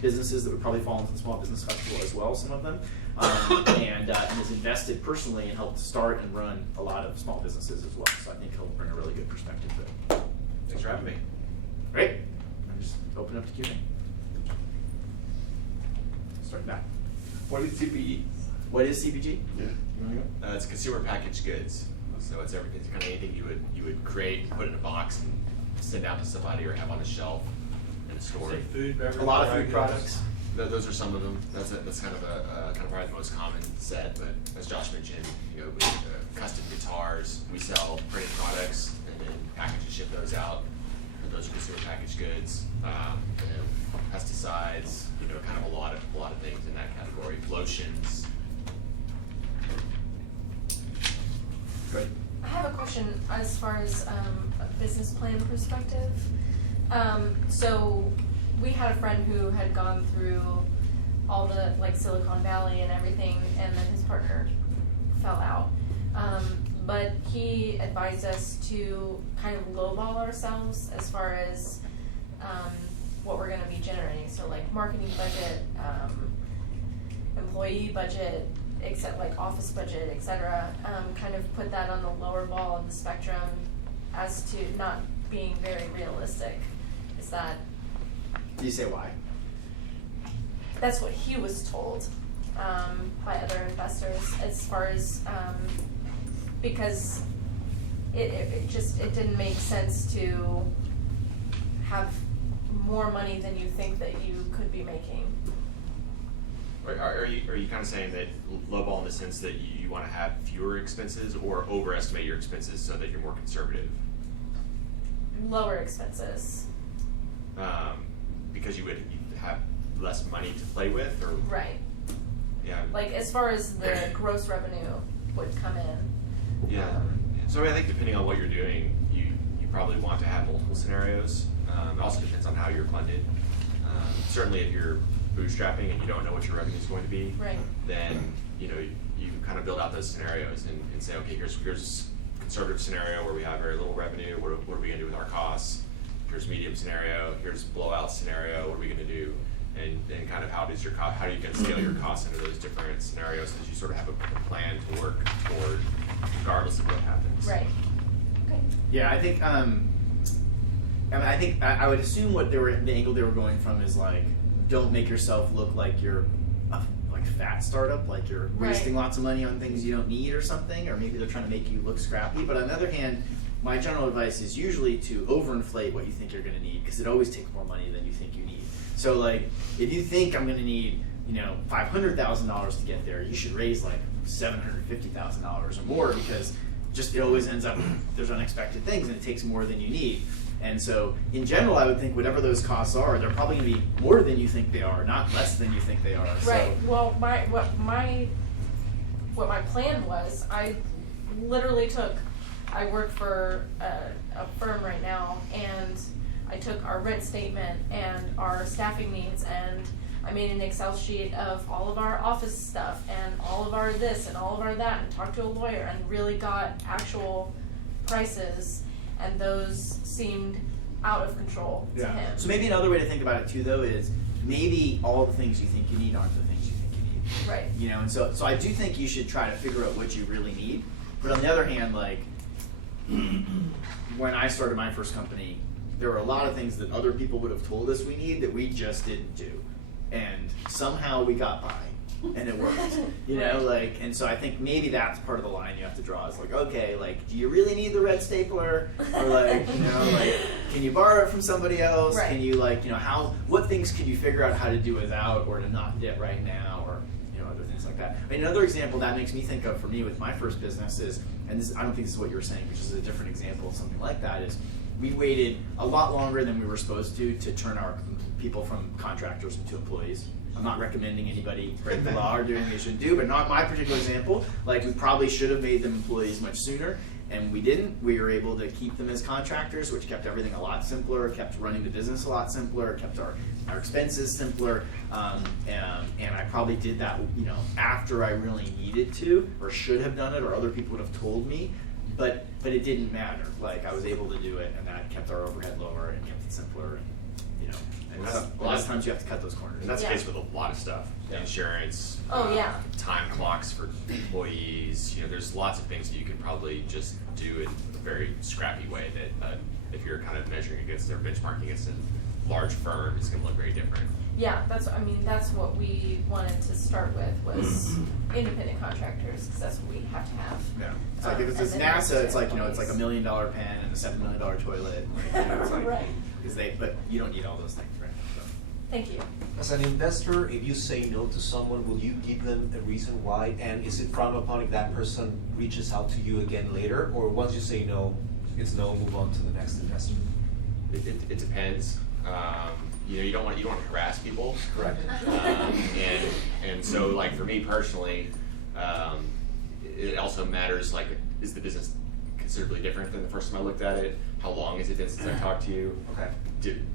businesses that would probably fall into the Small Business Festival as well, some of them, and has invested personally and helped start and run a lot of small businesses as well. So I think he'll bring a really good perspective to it. Thanks for having me. Great. I'm just open up to Q&A. Start back. What is CPE? What is CPG? Yeah. It's consumer packaged goods. So it's everything. It's kind of anything you would create, put in a box, and send out to somebody or have on a shelf in a store. Say food, beverage, a lot of food products. Those are some of them. That's kind of probably the most common set. But as Josh mentioned, custom guitars. We sell printed products and then package and ship those out. And those are consumer packaged goods. Pesticides. Kind of a lot of things in that category. Lotions. Great. I have a question as far as a business plan perspective. So we had a friend who had gone through all the Silicon Valley and everything, and then his partner fell out. But he advised us to kind of lowball ourselves as far as what we're going to be generating. So marketing budget, employee budget, except office budget, etc. Kind of put that on the lower ball of the spectrum as to not being very realistic. Is that? Do you say why? That's what he was told by other investors, as far as because it didn't make sense to have more money than you think that you could be making. Are you kind of saying that lowball in the sense that you want to have fewer expenses, or overestimate your expenses so that you're more conservative? Lower expenses. Because you would have less money to play with, or right. Yeah. As far as the gross revenue would come in. Yeah. So I think depending on what you're doing, you probably want to have multiple scenarios. It also depends on how you're funded. Certainly if you're bootstrapping and you don't know what your revenue is going to be, Right. then you kind of build out those scenarios and say, okay, here's a conservative scenario where we have very little revenue. What are we going to do with our costs? Here's medium scenario. Here's blowout scenario. What are we going to do? And kind of how are you going to scale your costs into those different scenarios so that you sort of have a plan to work toward regardless of what happens. Right. Okay. Yeah, I think I would assume the angle they were going from is like, don't make yourself look like you're a fat startup, like you're wasting lots of money on things you don't need or something, or maybe they're trying to make you look scrappy. But on the other hand, my general advice is usually to overinflate what you think you're going to need, because it always takes more money than you think you need. So like, if you think I'm going to need, $500,000 to get there, you should raise like $750,000 or more, because it always ends up, there's unexpected things and it takes more than you need. And so in general, I would think whatever those costs are, they're probably going to be more than you think they are, not less than you think they are. Right. Well, what my plan was, I literally I work for a firm right now, and I took our rent statement and our staffing needs, and I made an Excel sheet of all of our office stuff and all of our this and all of our that, and talked to a lawyer and really got actual prices, and those seemed out of control to him. So maybe another way to think about it too, though, is maybe all the things you think you need aren't the things you think you need. Right. And so I do think you should try to figure out what you really need. But on the other hand, like, when I started my first company, there were a lot of things that other people would have told us we need that we just didn't do. And somehow we got by, and it worked. And so I think maybe that's part of the line you have to draw, is like, okay, like, do you really need the red stapler? Or like, can you borrow it from somebody else? Right. Can you what things could you figure out how to do without, or to not get right now, or other things like that. Another example that makes me think of, for me, with my first business is, and I don't think this is what you were saying, which is a different example of something like that, is we waited a lot longer than we were supposed to turn our people from contractors into employees. I'm not recommending anybody break the law or do anything they shouldn't do, but not my particular example. Like, we probably should have made them employees much sooner, and we didn't. We were able to keep them as contractors, which kept everything a lot simpler, kept running the business a lot simpler, kept our expenses simpler, and I probably did that after I really needed to, or should have done it, or other people would have told me, but it didn't matter. Like, I was able to do it, and that kept our overhead lower and kept it simpler. And a lot of times you have to cut those corners. And that's the case with a lot of stuff. Insurance. Time clocks for employees. There's lots of things that you can probably just do in a very scrappy way that if you're kind of measuring against or benchmarking against a large firm, it's going to look very different. Yeah, that's what we wanted to start with, was independent contractors, because that's what we have to have. Yeah, it's like if it's NASA, it's like it's like $1 million pen and a $7 million toilet. It's like, right. But you don't need all those things, right? So. Thank you. As an investor, if you say no to someone, will you give them a reason why? And is it frowned upon if that person reaches out to you again later, or once you say no, it's no, move on to the next investor? It depends. You don't want to harass people. Correct. And so, like, for me personally, it also matters, like, is the business considerably different than the first time I looked at it? How long has it been since I talked to you? Okay. Did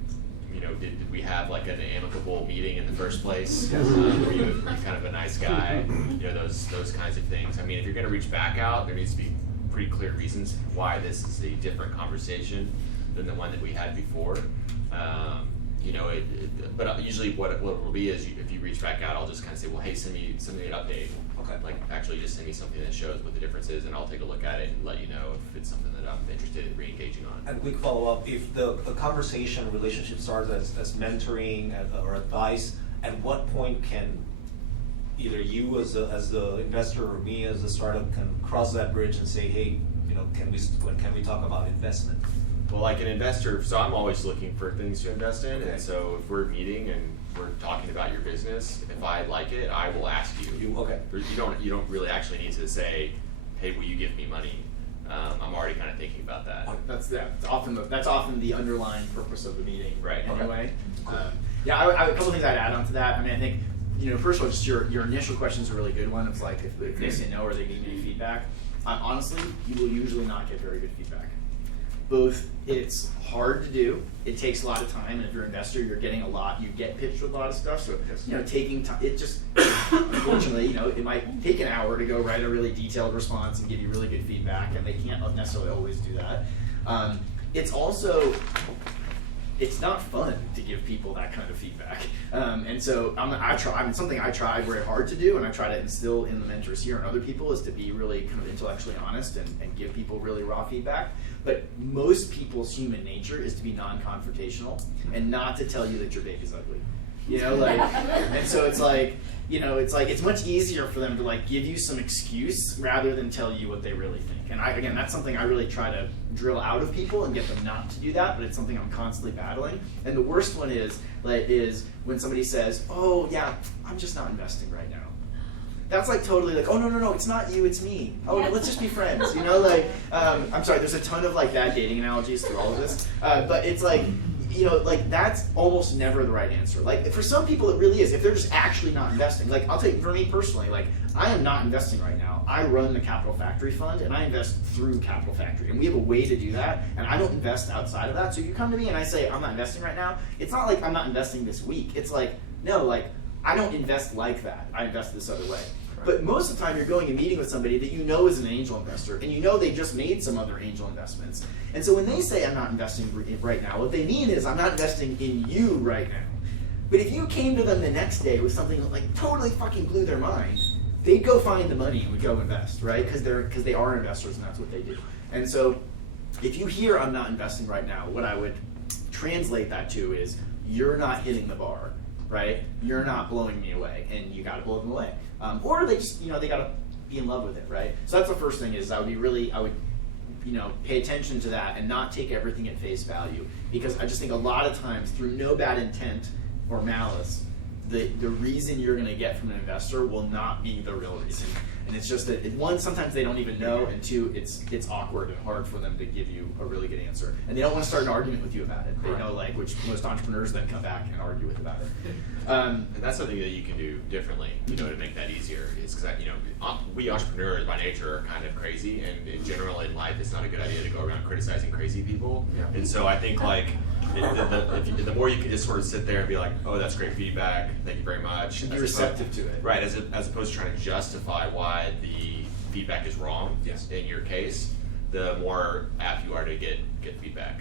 we have like an amicable meeting in the first place? Yes. Were you kind of a nice guy? Those kinds of things. I mean, if you're going to reach back out, there needs to be pretty clear reasons why this is a different conversation than the one that we had before. But usually what it will be is if you reach back out, I'll just kind of say, well, hey, send me an update. Okay. Like, actually just send me something that shows what the difference is, and I'll take a look at it and let you know if it's something that I'm interested in re-engaging on. And quick follow-up, if the conversation, relationship starts as mentoring or advice, at what point can either you as the investor or me as the startup can cross that bridge and say, hey, when can we talk about investment? Well, like an investor, so I'm always looking for things to invest in, Okay. and so if we're meeting and we're talking about your business, if I like it, I will ask you. Okay. You don't really actually need to say, hey, will you give me money? I'm already kind of thinking about that. That's often the underlying purpose of the meeting, Right. Anyway, a couple things I'd add on to that. I mean, I think first of all, just your initial question is a really good one. It's like if they say no or they need any feedback. honestly, you will usually not get very good feedback. Both, it's hard to do, it takes a lot of time, and if you're an investor, you're getting a lot, you get pitched with a lot of stuff, so, taking time, it just, unfortunately, it might take an hour to go write a really detailed response and give you really good feedback, and they can't necessarily always do that. It's also, it's not fun to give people that kind of feedback. And so something I try very hard to do, and I try to instill in the mentors here and other people, is to be really kind of intellectually honest and give people really raw feedback. But most people's human nature is to be non-confrontational and not to tell you that your baby's ugly. And so it's like, it's much easier for them to give you some excuse rather than tell you what they really think. And again, that's something I really try to drill out of people and get them not to do that, but it's something I'm constantly battling. And the worst one is when somebody says, oh yeah, I'm just not investing right now. That's totally oh no, it's not you, it's me. Oh no, let's just be friends. I'm sorry, there's a ton of bad dating analogies through all of this, but it's that's almost never the right answer. For some people it really is, if they're just actually not investing. I'll tell you, for me personally, I am not investing right now. I run the Capital Factory Fund, and I invest through Capital Factory, and we have a way to do that, and I don't invest outside of that. So you come to me and I say, I'm not investing right now, it's not I'm not investing this week. It's no, I don't invest like that. I invest this other way. But most of the time you're going and meeting with somebody that you know is an angel investor, and you know they just made some other angel investments. And so when they say I'm not investing right now, what they mean is I'm not investing in you right now. But if you came to them the next day with something that totally fucking blew their mind, they'd go find the money and would go invest, right? Because they are investors and that's what they do. And so if you hear I'm not investing right now, what I would translate that to is you're not hitting the bar, right? You're not blowing me away, and you got to blow them away. Or they just, they got to be in love with it, right? So that's the first thing is I would pay attention to that and not take everything at face value, because I just think a lot of times through no bad intent or malice, the reason you're going to get from an investor will not be the real reason. And it's just that, one, sometimes they don't even know, and two, it's awkward and hard for them to give you a really good answer. And they don't want to start an argument with you about it. They know, which most entrepreneurs then come back and argue with about it. And that's something that you can do differently, to make that easier. Is because we entrepreneurs by nature are kind of crazy, and in general in life, it's not a good idea to go around criticizing crazy people. Yeah. And so I think the more you can just sort of sit there and be like, oh, that's great feedback, thank you very much. And be receptive to it. Right, as opposed to trying to justify why the feedback is wrong. Yes. In your case, the more apt you are to get feedback.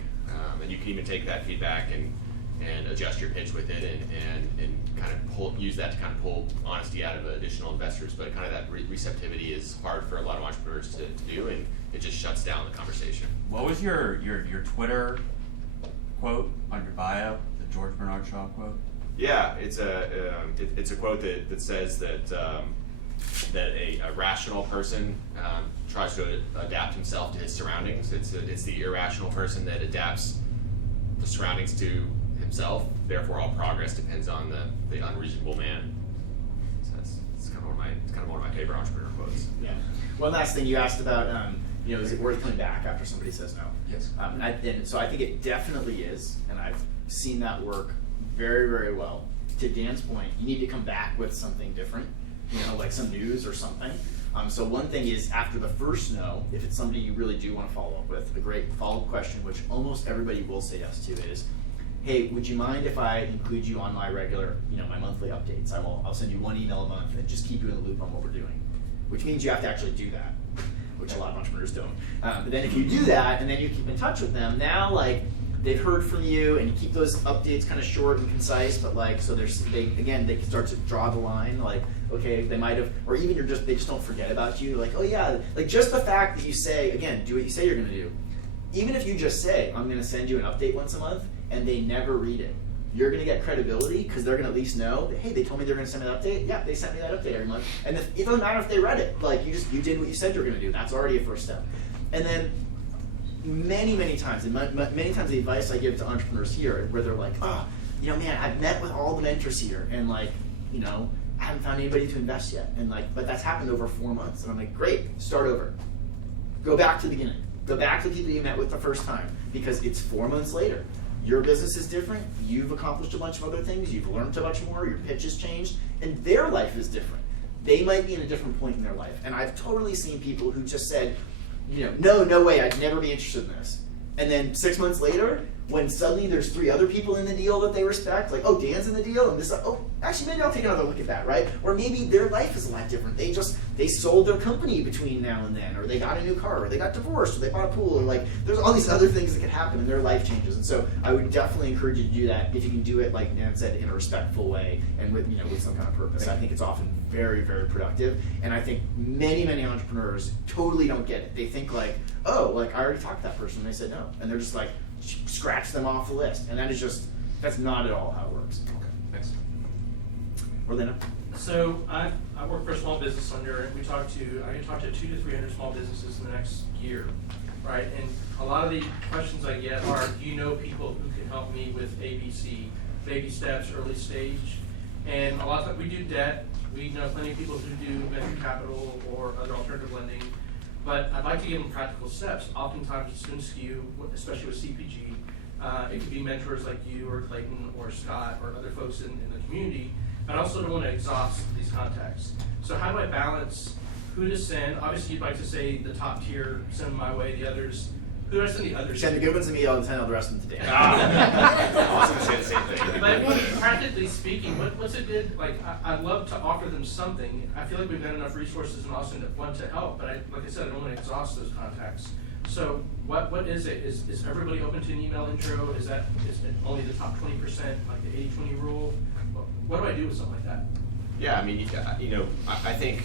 And you can even take that feedback and adjust your pitch with it and kind of use that to kind of pull honesty out of additional investors. But kind of that receptivity is hard for a lot of entrepreneurs to do, and it just shuts down the conversation. What was your Twitter quote on your bio, the George Bernard Shaw quote? Yeah, it's a quote that says that a rational person tries to adapt himself to his surroundings. It's the irrational person that adapts the surroundings to himself. Therefore, all progress depends on the unreasonable man. So it's kind of one of my favorite entrepreneur quotes. Yeah. One last thing you asked about. Is it worth coming back after somebody says no? Yes. And so I think it definitely is, and I've seen that work very, very well. To Dan's point, you need to come back with something different, like some news or something. So one thing is, after the first no, if it's somebody you really do want to follow up with, a great follow-up question, which almost everybody will say yes to, is, hey, would you mind if I include you on my regular, my monthly updates? I'll send you one email a month and just keep you in the loop on what we're doing, which means you have to actually do that, which a lot of entrepreneurs don't. But then if you do that and then you keep in touch with them, now they've heard from you, and you keep those updates kind of short and concise, but so they can start to draw the line, okay, they might have, or even they just don't forget about you, oh yeah, just the fact that you say, again, do what you say you're gonna do. Even if you just say, I'm gonna send you an update once a month, and they never read it, you're gonna get credibility, because they're gonna at least know that, hey, they told me they're gonna send me an update, yeah, they sent me that update every month, and it doesn't matter if they read it, you did what you said you were gonna do, that's already a first step. And then, many times the advice I give to entrepreneurs here, where they're like, oh, man, I've met with all the mentors here, and I haven't found anybody to invest yet, and but that's happened over 4 months, and I'm like, great, start over, go back to the beginning, go back to the people you met with the first time, because it's 4 months later. Your business is different, you've accomplished a bunch of other things, you've learned a bunch more, your pitch has changed, and their life is different. they might be in a different point in their life. And I've totally seen people who just said, no way, I'd never be interested in this. And then 6 months later, when suddenly there's 3 other people in the deal that they respect, like, oh, Dan's in the deal, and this, oh, actually, maybe I'll take another look at that, right? Or maybe their life is a lot different. They sold their company between now and then, or they got a new car, or they got divorced, or they bought a pool, or like, there's all these other things that could happen, and their life changes. And so I would definitely encourage you to do that if you can do it, like Dan said, in a respectful way and with some kind of purpose. I think it's often very, very productive. And I think many, many entrepreneurs totally don't get it. They think like, oh, like I already talked to that person, and they said no, and they're just like, scratch them off the list, and that's not at all how it works. Okay, thanks. Orlando? So I work for a small business lender, and I can talk to 200 to 300 small businesses in the next year, right? And a lot of the questions I get are, do you know people who can help me with ABC, baby steps, early stage? And a lot of times we do debt. We know plenty of people who do venture capital or other alternative lending. But I'd like to give them practical steps. Oftentimes it's going to skew, especially with CPG. It could be mentors like you or Clayton or Scott or other folks in the community. But I also don't want to exhaust these contacts. So how do I balance who to send? Obviously you'd like to say the top tier, send them my way. The others, who do I send the others? Send the good ones to me, I'll send all the rest of them today. I was going to say the same thing. But practically speaking, what's a good, I'd love to offer them something. I feel like we've got enough resources in Austin that want to help, but like I said, I don't want to exhaust those contacts. So what is it? Is everybody open to an email intro? Is it only the top 20%, like the 80-20 rule? What do I do with something like that? Yeah, I mean, I think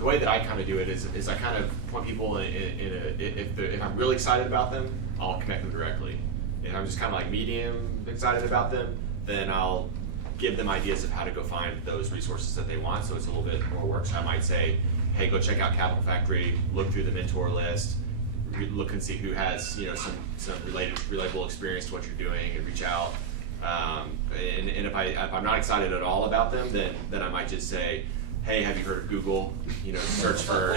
the way that I kind of do it is I kind of point people if I'm really excited about them, I'll connect them directly. If I'm just kind of like medium excited about them, then I'll give them ideas of how to go find those resources that they want. So it's a little bit more work. So I might say, hey, go check out Capital Factory, look through the mentor list, look and see who has some relatable experience to what you're doing, and reach out. And if I'm not excited at all about them, then I might just say, hey, have you heard of Google? Search for,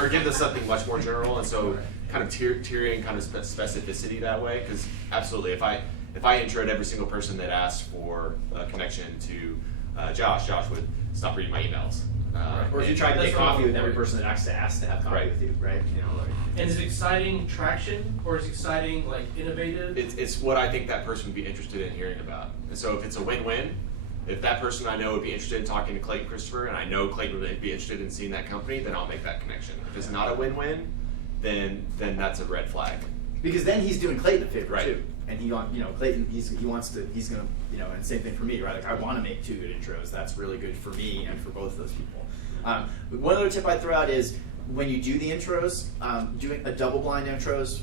or give them something much more general. And so kind of tiering kind of specificity that way, because absolutely, if I introed every single person that asked for a connection to Josh would stop reading my emails. Or if you tried to get coffee with every person that actually asked to have coffee with you, right? And is it exciting traction, or is it exciting, like, innovative? It's what I think that person would be interested in hearing about. And so if it's a win-win, if that person I know would be interested in talking to Clayton Christopher, and I know Clayton would be interested in seeing that company, then I'll make that connection. If it's not a win-win, then that's a red flag. Because then he's doing Clayton a favor right. too. And Clayton, he's gonna, and same thing for me, right? Like I want to make 2 good intros. That's really good for me and for both of those people. One other tip I'd throw out is when you do the intros, doing a double blind intros,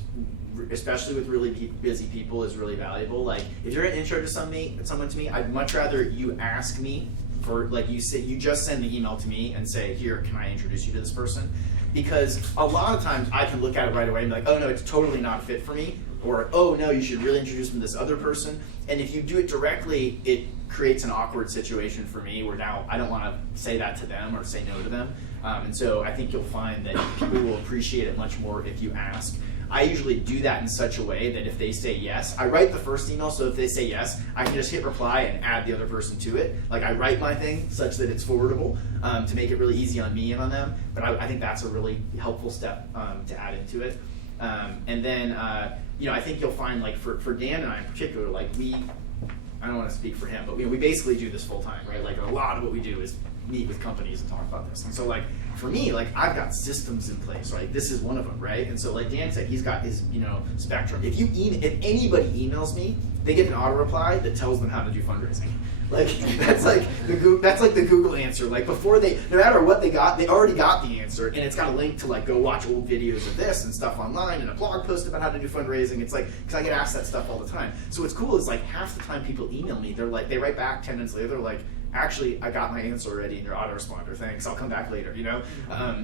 especially with really busy people, is really valuable. Like if you're an intro to someone to me, I'd much rather you ask me for, like you just send the email to me and say, here, can I introduce you to this person? Because a lot of times I can look at it right away and be like, oh no, it's totally not a fit for me. Or, oh no, you should really introduce them to this other person. And if you do it directly, it creates an awkward situation for me where now I don't want to say that to them or say no to them. And so I think you'll find that people will appreciate it much more if you ask. I usually do that in such a way that if they say yes, I write the first email, so if they say yes, I can just hit reply and add the other person to it. Like I write my thing such that it's forwardable to make it really easy on me and on them. But I think that's a really helpful step to add into it. And then, I think you'll find, like, for Dan and I in particular, like, I don't want to speak for him, but we basically do this full time, right? Like, a lot of what we do is meet with companies and talk about this. And so, like, for me, like, I've got systems in place, right? This is one of them, right? And so, like Dan said, he's got his, spectrum. If anybody emails me, they get an auto reply that tells them how to do fundraising. Like that's like the Google answer. Like before no matter what they got, they already got the answer, and it's got a link to like go watch old videos of this and stuff online, and a blog post about how to do fundraising. It's like because I get asked that stuff all the time. So what's cool is like half the time people email me, they're like they write back 10 minutes later, they're like, actually, I got my answer already in your autoresponder. Thanks, I'll come back later.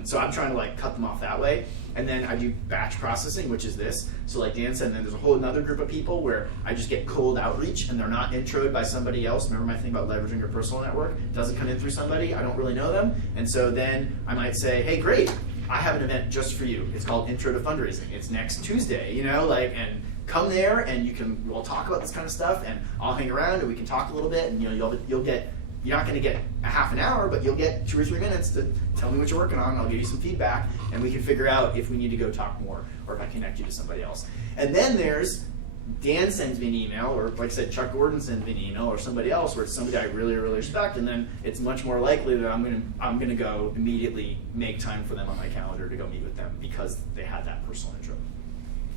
So I'm trying to like cut them off that way. And then I do batch processing, which is this. So like Dan said, and then there's a whole another group of people where I just get cold outreach, and they're not introed by somebody else. Remember my thing about leveraging your personal network? It doesn't come in through somebody. I don't really know them. And so then I might say, hey, great, I have an event just for you. It's called Intro to Fundraising. It's next Tuesday, and come there, and we'll talk about this kind of stuff, and I'll hang around, and we can talk a little bit, and you'll get you're not going to get a half an hour, but you'll get 2 or 3 minutes to tell me what you're working on. I'll give you some feedback, and we can figure out if we need to go talk more, or if I connect you to somebody else. And then there's Dan sends me an email, or like I said, Chuck Gordon sends me an email, or somebody else where it's somebody I really, really respect, and then it's much more likely that I'm gonna go immediately make time for them on my calendar to go meet with them because they had that personal intro.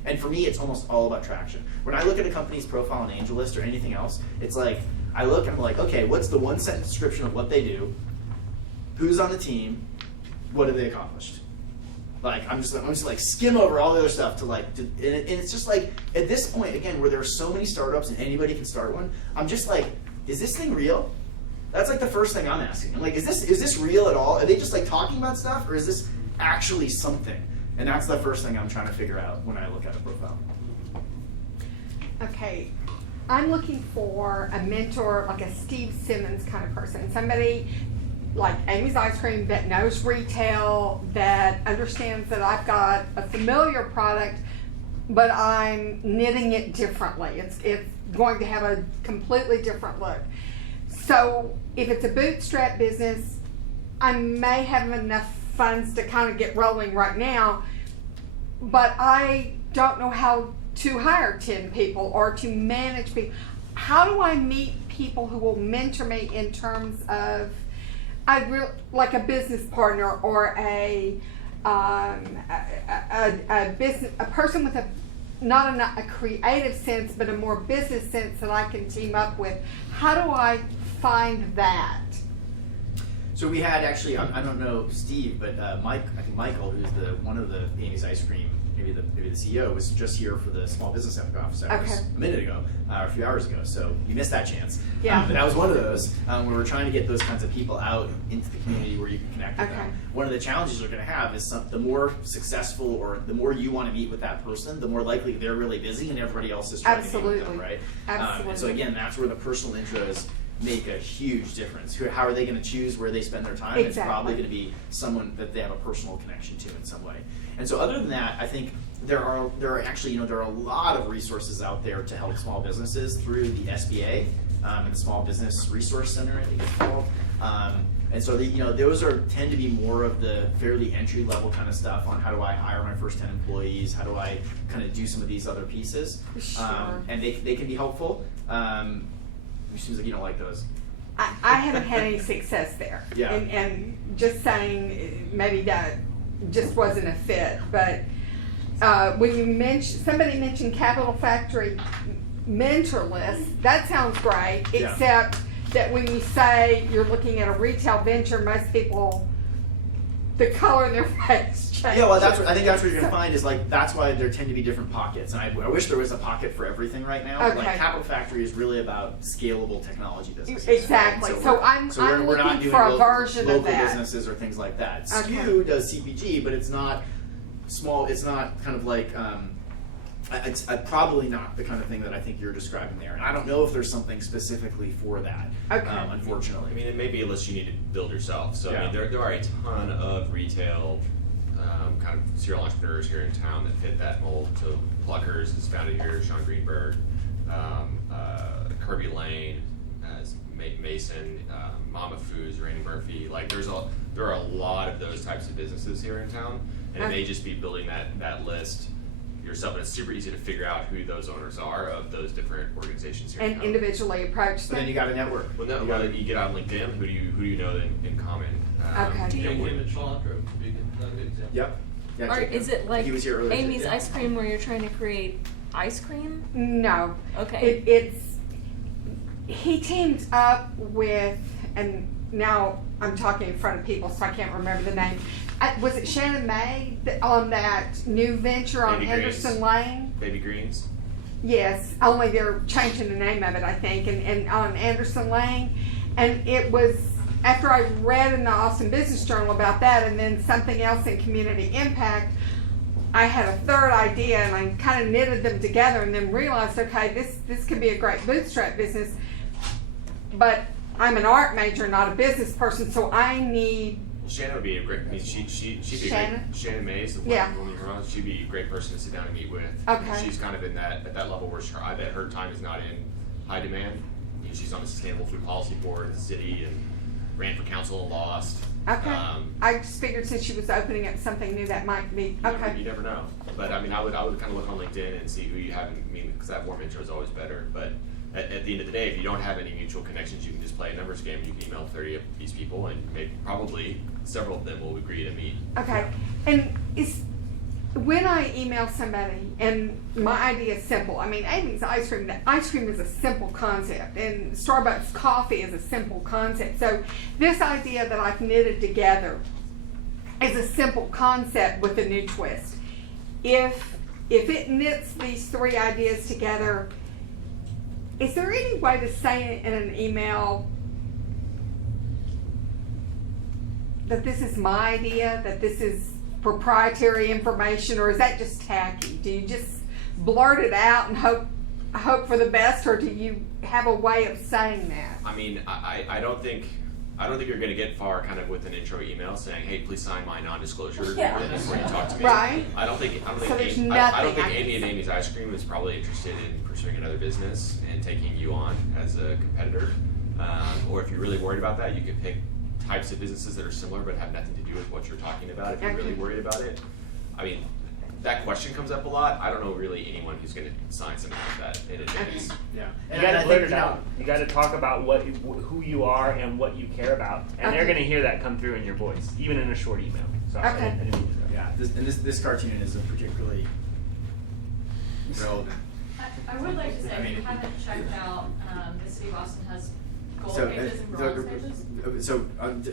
And for me, it's almost all about traction. When I look at a company's profile on AngelList or anything else, it's like I look and I'm like, okay, what's the 1-sentence description of what they do? Who's on the team? What have they accomplished? Like I'm just like skim over all the other stuff and it's just like at this point again where there are so many startups and anybody can start one. I'm just like, is this thing real? That's like the first thing I'm asking. I'm like, is this real at all? Are they just like talking about stuff, or is this actually something? And that's the first thing I'm trying to figure out when I look at a profile. Okay, I'm looking for a mentor, like a Steve Simmons kind of person, somebody like Amy's Ice Cream that knows retail, that understands that I've got a familiar product, but I'm knitting it differently. It's going to have a completely different look. So if it's a bootstrap business, I may have enough funds to kind of get rolling right now, but I don't know how to hire 10 people or to manage people. How do I meet people who will mentor me in terms of like a business partner or a person with not a creative sense but a more business sense that I can team up with? How do I find that? So we had actually, I don't know Steve, but I think Michael, who's one of the Amy's Ice Cream, maybe the CEO, was just here for the Small Business Office hours a minute ago, or a few hours ago. So you missed that chance. Yeah. But that was one of those where we're trying to get those kinds of people out into the community where you can connect with them. One of the challenges you're going to have is the more successful or the more you want to meet with that person, the more likely they're really busy and everybody else is trying to meet with them, right? Absolutely. And so again, that's where the personal intros make a huge difference. How are they going to choose where they spend their time? Exactly. It's probably going to be someone that they have a personal connection to in some way. And so other than that, I think there are actually, there are a lot of resources out there to help small businesses through the SBA and the Small Business Resource Center, I think it's called. And so those tend to be more of the fairly entry level kind of stuff on how do I hire my first 10 employees, how do I kind of do some of these other pieces. Sure. And they can be helpful. It seems like you don't like those. I haven't had any success there. Yeah. And just saying maybe that just wasn't a fit. But when you somebody mentioned Capital Factory mentor list, that sounds great, except that when you say you're looking at a retail venture, most people, the color in their face changes. Yeah, well, I think that's what you're going to find is like, that's why there tend to be different pockets. And I wish there was a pocket for everything right now. Okay. Like Capital Factory is really about scalable technology businesses. Exactly. Right? So I'm we're not looking doing for a version of local that. businesses or things like that. Okay. SKU does CPG, but it's not small. It's not kind of like, it's probably not the kind of thing that I think you're describing there. And I don't know if there's something specifically for that, unfortunately. I mean, it may be a list you need to build yourself. So, I mean, there are a ton of retail kind of serial entrepreneurs here in town that fit that mold. So, Pluckers is founded here, Sean Greenberg, Kirby Lane, Mason, Mama Foods, Randy Murphy. Like, there are a lot of those types of businesses here in town. And it may just be building that list yourself, and it's super easy to figure out who those owners are of those different organizations here. And individually approach them. But then you got a network. Well, you get on LinkedIn. Who do you know in common? Okay. Him and Cilantro would be a good example. Yep. Yeah, Or is it like he was here earlier Amy's today. Ice Cream where you're trying to create ice cream? No. Okay. He teamed up with, and now I'm talking in front of people, so I can't remember the name. Was it Shannon May on that new venture on Baby Anderson Greens. Lane? Baby Greens. Yes, only they're changing the name of it, I think, and on Anderson Lane. And it was after I read in the Austin Business Journal about that, and then something else in community impact, I had a third idea, and I kind of knitted them together, and then realized, okay, this could be a great bootstrap business, but I'm an art major, not a business person, so I need. Shannon would be a great. I mean, she'd be Shannon? great. Shannon Mays, the woman you're on, she'd be a great person to sit down and meet with. Okay. She's kind of at that level where I bet her time is not in high demand. she's on the Sustainable Food Policy Board in the city and ran for council and lost. Okay. I just figured since she was opening up something new, that might be okay. You never know. But I mean, I would kind of look on LinkedIn and see who you have. Because that warm intro is always better. But at the end of the day, if you don't have any mutual connections, you can just play a numbers game. You can email 30 of these people, and maybe probably several of them will agree to meet. Okay. And when I email somebody, and my idea is simple. I mean, Amy's ice cream. The ice cream is a simple concept, and Starbucks coffee is a simple concept. So this idea that I've knitted together is a simple concept with a new twist. If it knits these three ideas together, is there any way to say in an email that this is my idea, that this is proprietary information, or is that just tacky? Do you just blurt it out and hope for the best, or do you have a way of saying that? I mean, I don't think you're going to get far kind of with an intro email saying, "Hey, please sign my non-disclosure before you talk to me." Right. I don't think Amy and Amy's Ice Cream is probably interested in pursuing another business and taking you on as a competitor. Or if you're really worried about that, you could pick types of businesses that are similar but have nothing to do with what you're talking about. If you're really worried about it, I mean, that question comes up a lot. I don't know really anyone who's going to sign something like that in advance. Yeah, you got to blurt it out. You got to talk about who you are and what you care about, and they're going to hear that come through in your voice, even in a short email. So I didn't mean to. Yeah, this cartoon isn't particularly relevant. I would like to say, if you haven't checked out, the City of Austin has gold pages and bronze pages. So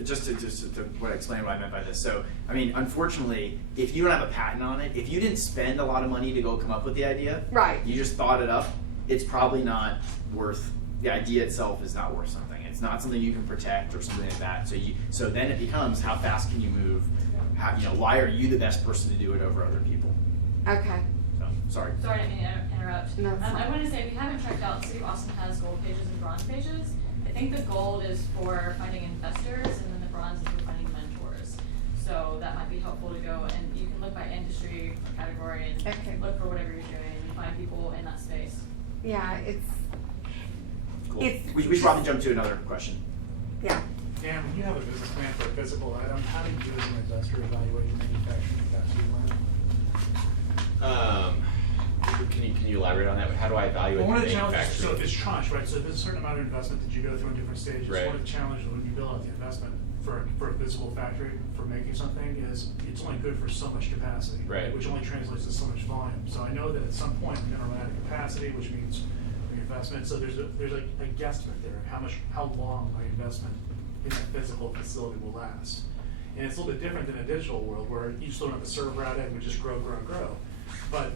just to explain what I meant by this. So I mean, unfortunately, if you don't have a patent on it, if you didn't spend a lot of money to go come up with the idea, right? You just thought it up. It's probably not worth. The idea itself is not worth something. It's not something you can protect or something like that. So then it becomes, how fast can you move? Why are you the best person to do it over other people? Okay. So sorry. Sorry, I didn't mean to interrupt. No, I want to say, if you haven't checked out, City of Austin has gold pages and bronze pages. I think the gold is for finding investors, and then the bronze is for finding mentors. So that might be helpful to go, and you can look by industry or category and look for whatever you're doing and find people in that space. Yeah, it's cool. We should probably jump to another question. Yeah. Dan, when you have a business plan for a physical item, how do you as an investor evaluate the manufacturing capacity plan? Can you elaborate on that? How do I evaluate one of the manufacturing? challenges, so if it's tranche, right? So if there's a certain amount of investment that you go through in different stages, right. One of the challenges when you build out the investment for a physical factory for making something is it's only good for so much capacity, right? Which only translates to so much volume. So I know that at some point you're going to run out of capacity, which means reinvestment. So there's a guesstimate there of how long my investment in that physical facility will last. And it's a little bit different than a digital world where you still don't have to server out it and we just grow. But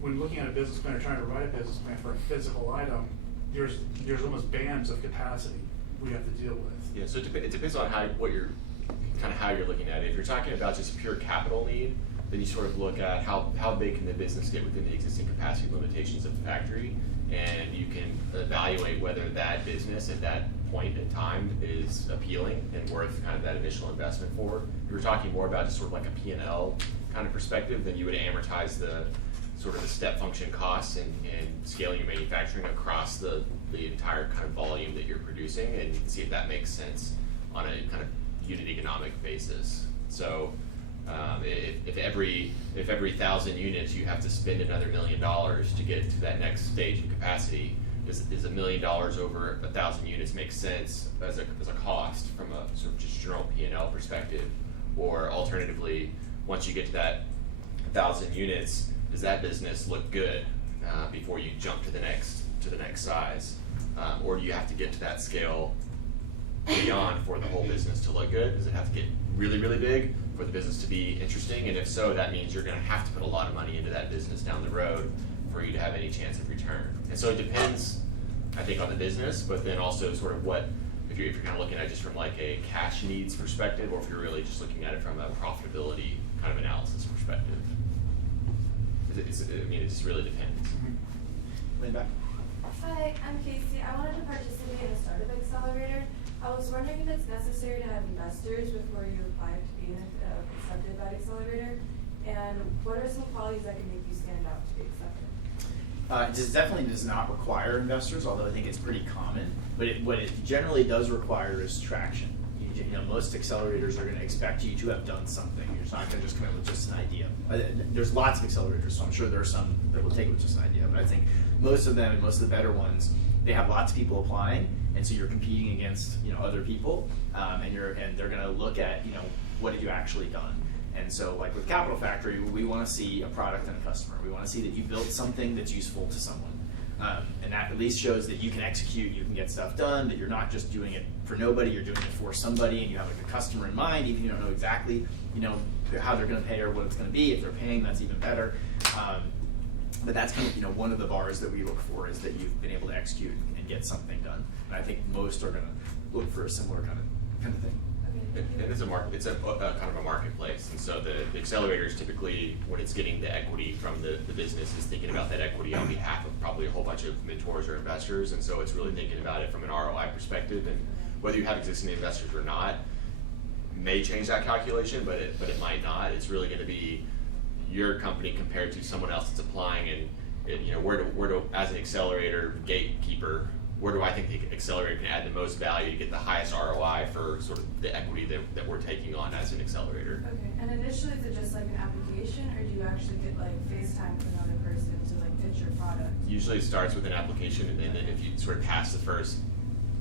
when looking at a business plan or trying to write a business plan for a physical item, there's almost bands of capacity we have to deal with. Yeah, so it depends on how you're looking at it. If you're talking about just pure capital need, then you sort of look at how big can the business get within the existing capacity limitations of the factory, and you can evaluate whether that business at that point in time is appealing and worth kind of that initial investment for. If you're talking more about just sort of like a P&L kind of perspective, then you would amortize the sort of the step function costs and scaling your manufacturing across the entire kind of volume that you're producing, and you can see if that makes sense on a kind of unit economic basis. So if every 1,000 units you have to spend another $1 million to get to that next stage of capacity, does $1 million over 1,000 units make sense as a cost from a sort of just general P&L perspective? Or alternatively, once you get to that 1,000 units, does that business look good before you jump to the next size? Or do you have to get to that scale beyond for the whole business to look good? Does it have to get really, really big for the business to be interesting? And if so, that means you're going to have to put a lot of money into that business down the road for you to have any chance of return. And so it depends, I think, on the business, but then also sort of if you're kind of looking at it just from like a cash needs perspective, or if you're really just looking at it from a profitability kind of analysis perspective. It just really depends. Linda. Hi, I'm Casey. I wanted to participate in a startup accelerator. I was wondering if it's necessary to have investors before you apply to be accepted by the accelerator, and what are some qualities that can make you stand out to be accepted? It definitely does not require investors, although I think it's pretty common. But what it generally does require is traction. You know, most accelerators are going to expect you to have done something. You're not going to just come in with just an idea. There's lots of accelerators, so I'm sure there are some that will take it with just an idea. But I think most of them, and most of the better ones, they have lots of people applying, and so you're competing against other people, and they're going to look at what have you actually done. And so, like with Capital Factory, we want to see a product and a customer. We want to see that you built something that's useful to someone. And that at least shows that you can execute, you can get stuff done, that you're not just doing it for nobody, you're doing it for somebody, and you have like a customer in mind, even if you don't know exactly how they're going to pay or what it's going to be. If they're paying, that's even better. But that's kind of one of the bars that we look for, is that you've been able to execute and get something done. And I think most are going to look for a similar kind of thing. And it's a market. It's a kind of a marketplace, and so the accelerators typically, when it's getting the equity from the business, is thinking about that equity on behalf of probably a whole bunch of mentors or investors, and so it's really thinking about it from an ROI perspective. And whether you have existing investors or not, may change that calculation, but it might not. It's really going to be your company compared to someone else that's applying, and where do as an accelerator gatekeeper, where do I think the accelerator can add the most value to get the highest ROI for sort of the equity that we're taking on as an accelerator? Okay, and initially is it just like an application, or do you actually get like FaceTime with another person to like pitch your product? Usually it starts with an application, and then if you sort of pass the first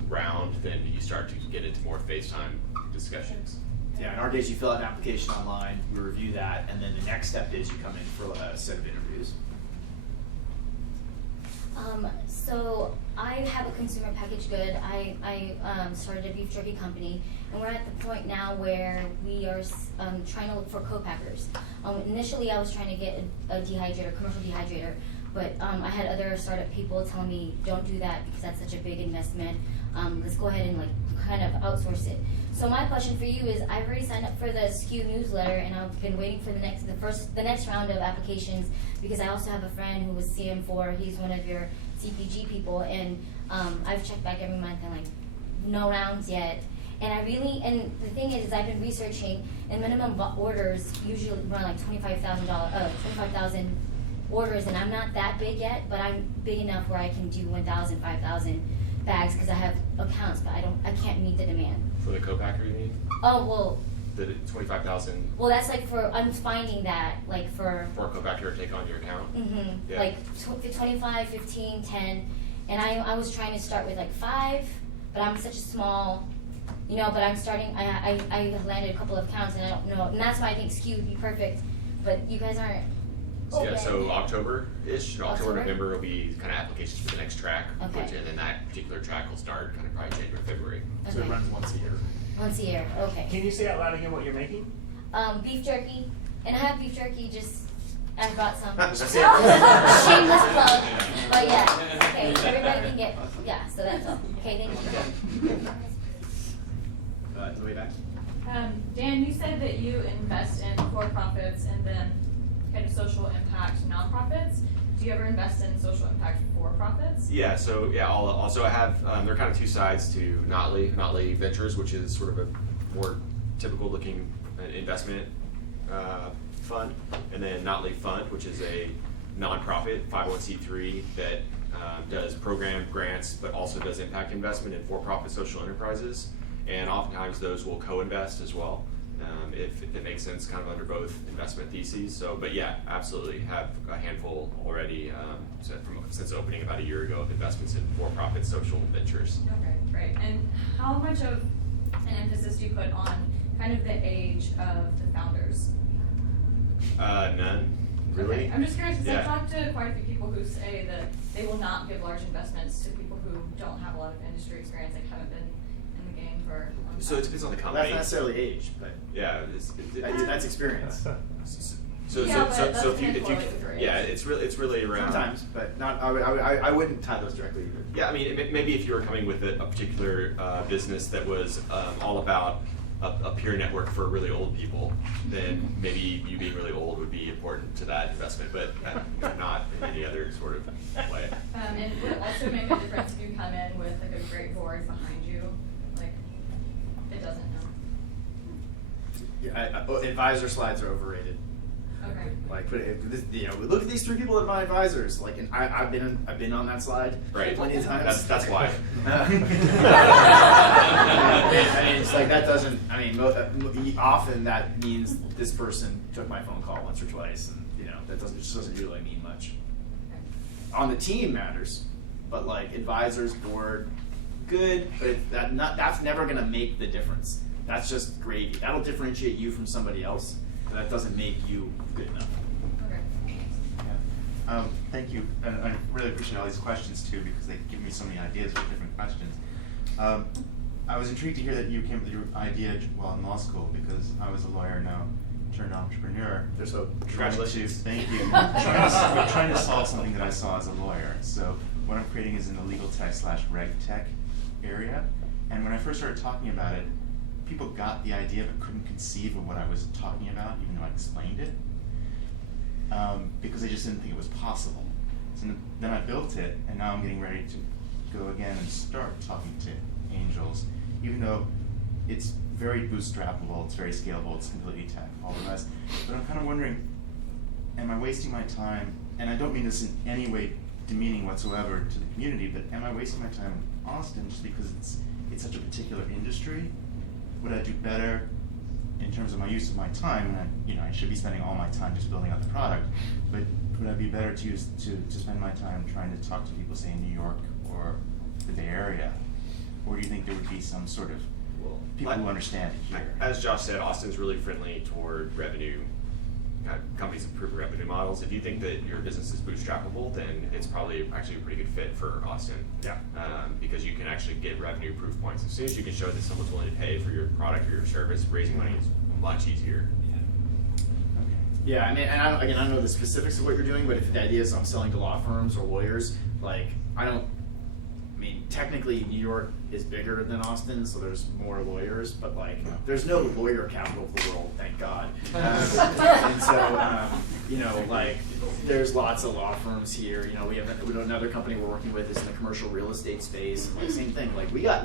round, then you start to get into more FaceTime discussions. Yeah, in our case, you fill out an application online, we review that, and then the next step is you come in for a set of interviews. So I have a consumer packaged good. I started a beef jerky company, and we're at the point now where we are trying to look for co-packers. Initially, I was trying to get a dehydrator, commercial dehydrator, but I had other startup people telling me, don't do that because that's such a big investment. Let's go ahead and like kind of outsource it. So my question for you is, I've already signed up for the SKU newsletter, and I've been waiting for the next round of applications, because I also have a friend who was CM4. He's one of your CPG people, and I've checked back every month, and like no rounds yet. And the thing is I've been researching, and minimum orders usually run like $25,000 orders, and I'm not that big yet, but I'm big enough where I can do 1,000, 5,000 bags because I have accounts, but I can't meet the demand. For the co-packer, you mean? Oh, well. The 25,000. Well, that's like I'm finding that like for a co-packer to take on your account. Mm-hmm. Yeah. Like 25, 15, 10, and I was trying to start with like 5, but I'm such a small, but I'm starting. I landed a couple of accounts, and I don't know, and that's why I think SKU would be perfect, but you guys aren't. Yeah, so October-ish, October, November will be kind of applications for the next track, Okay. And then that particular track will start kind of probably January, February. So it runs once a year. Once a year, okay. Can you say out loud again what you're making? Beef jerky, and I have beef jerky. I brought some. That's it. Shameless plug, but yeah, okay. Everybody can get. Yeah, so that's all. Okay, thank you. The way back. Dan, you said that you invest in for-profits and then kind of social impact nonprofits. Do you ever invest in social impact for-profits? Yeah, so yeah, I'll also have, there are kind of two sides to Notley Ventures, which is sort of a more typical looking investment fund, and then Notley Fund, which is a nonprofit 501c3 that does program grants, but also does impact investment in for-profit social enterprises, and oftentimes those will co-invest as well. If it makes sense, kind of under both investment theses. So, but yeah, absolutely have a handful already since opening about a year ago of investments in for-profit social ventures. Okay, great. And how much of an emphasis do you put on kind of the age of the founders? None, really. Okay. I'm just curious because Yeah. I've talked to quite a few people who say that they will not give large investments to people who don't have a lot of industry experience, like haven't been in the game for a long time. So it depends on the company. That's not necessarily age, but yeah, that's experience. So if you yeah, it's really around sometimes, but not. I wouldn't tie those directly either. Yeah, I mean, maybe if you were coming with a particular business that was all about a peer network for really old people, then maybe you being really old would be important to that investment, but not in any other sort of way. And would it also make a difference if you come in with like a great board behind you? Like, it doesn't know. Yeah, advisor slides are overrated. Okay. Like, but look at these 3 people that are my advisors. Like, and I've been on that slide plenty of times. That's why. I mean, it's like that doesn't. I mean, often that means this person took my phone call once or twice, and that just doesn't really mean much. On the team matters, but like advisors, board, good, but that's never going to make the difference. That's just gravy. That'll differentiate you from somebody else, but that doesn't make you good enough. Thank you, and I really appreciate all these questions too, because they give me so many ideas for different questions. I was intrigued to hear that you came up with your idea while in law school, because I was a lawyer now turned entrepreneur. There's hope. Congratulations. Thank you. trying to solve something that I saw as a lawyer. So what I'm creating is in the legal tech / reg tech area, and when I first started talking about it, people got the idea but couldn't conceive of what I was talking about, even though I explained it. Because they just didn't think it was possible. So then I built it, and now I'm getting ready to go again and start talking to angels, even though it's very bootstrappable, it's very scalable, it's completely tech, all the rest. But I'm kind of wondering, am I wasting my time? And I don't mean this in any way demeaning whatsoever to the community, but am I wasting my time in Austin just because it's such a particular industry? Would I do better in terms of my use of my time? And I should be spending all my time just building out the product, but would I be better to spend my time trying to talk to people, say in New York or the Bay Area? Or do you think there would be some sort of people who understand it here? As Josh said, Austin's really friendly toward revenue. Companies with proven revenue models. If you think that your business is bootstrappable, then it's probably actually a pretty good fit for Austin. Yeah. Because you can actually get revenue proof points. As soon as you can show that someone's willing to pay for your product or your service, raising money is much easier. Yeah, I mean, and I don't know the specifics of what you're doing, but if the idea is I'm selling to law firms or lawyers, like, technically New York is bigger than Austin, so there's more lawyers, but like, there's no lawyer capital of the world, thank God. And so, like, there's lots of law firms here. We have another company we're working with is in the commercial real estate space. Like, same thing. Like, there's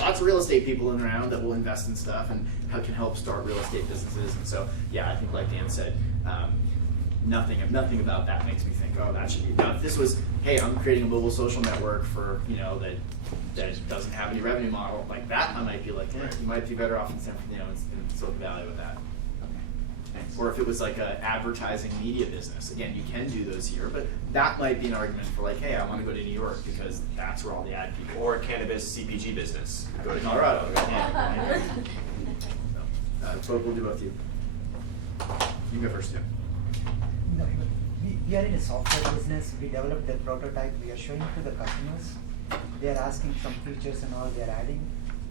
lots of real estate people in around that will invest in stuff and can help start real estate businesses. And so, yeah, I think like Dan said, nothing about that makes me think, oh, that should be. Now, if this was, hey, I'm creating a mobile social network for that doesn't have any revenue model, like that, I might be like, you might be better off in Silicon Valley with that. Thanks. Or if it was like an advertising media business, again, you can do those here, but that might be an argument for like, hey, I want to go to New York because that's where all the ad people. Or cannabis CPG business. Go to Colorado. We'll do both of you. You can go first, yeah. No, we are in a software business. We developed the prototype. We are showing to the customers. They are asking some features and all they are adding.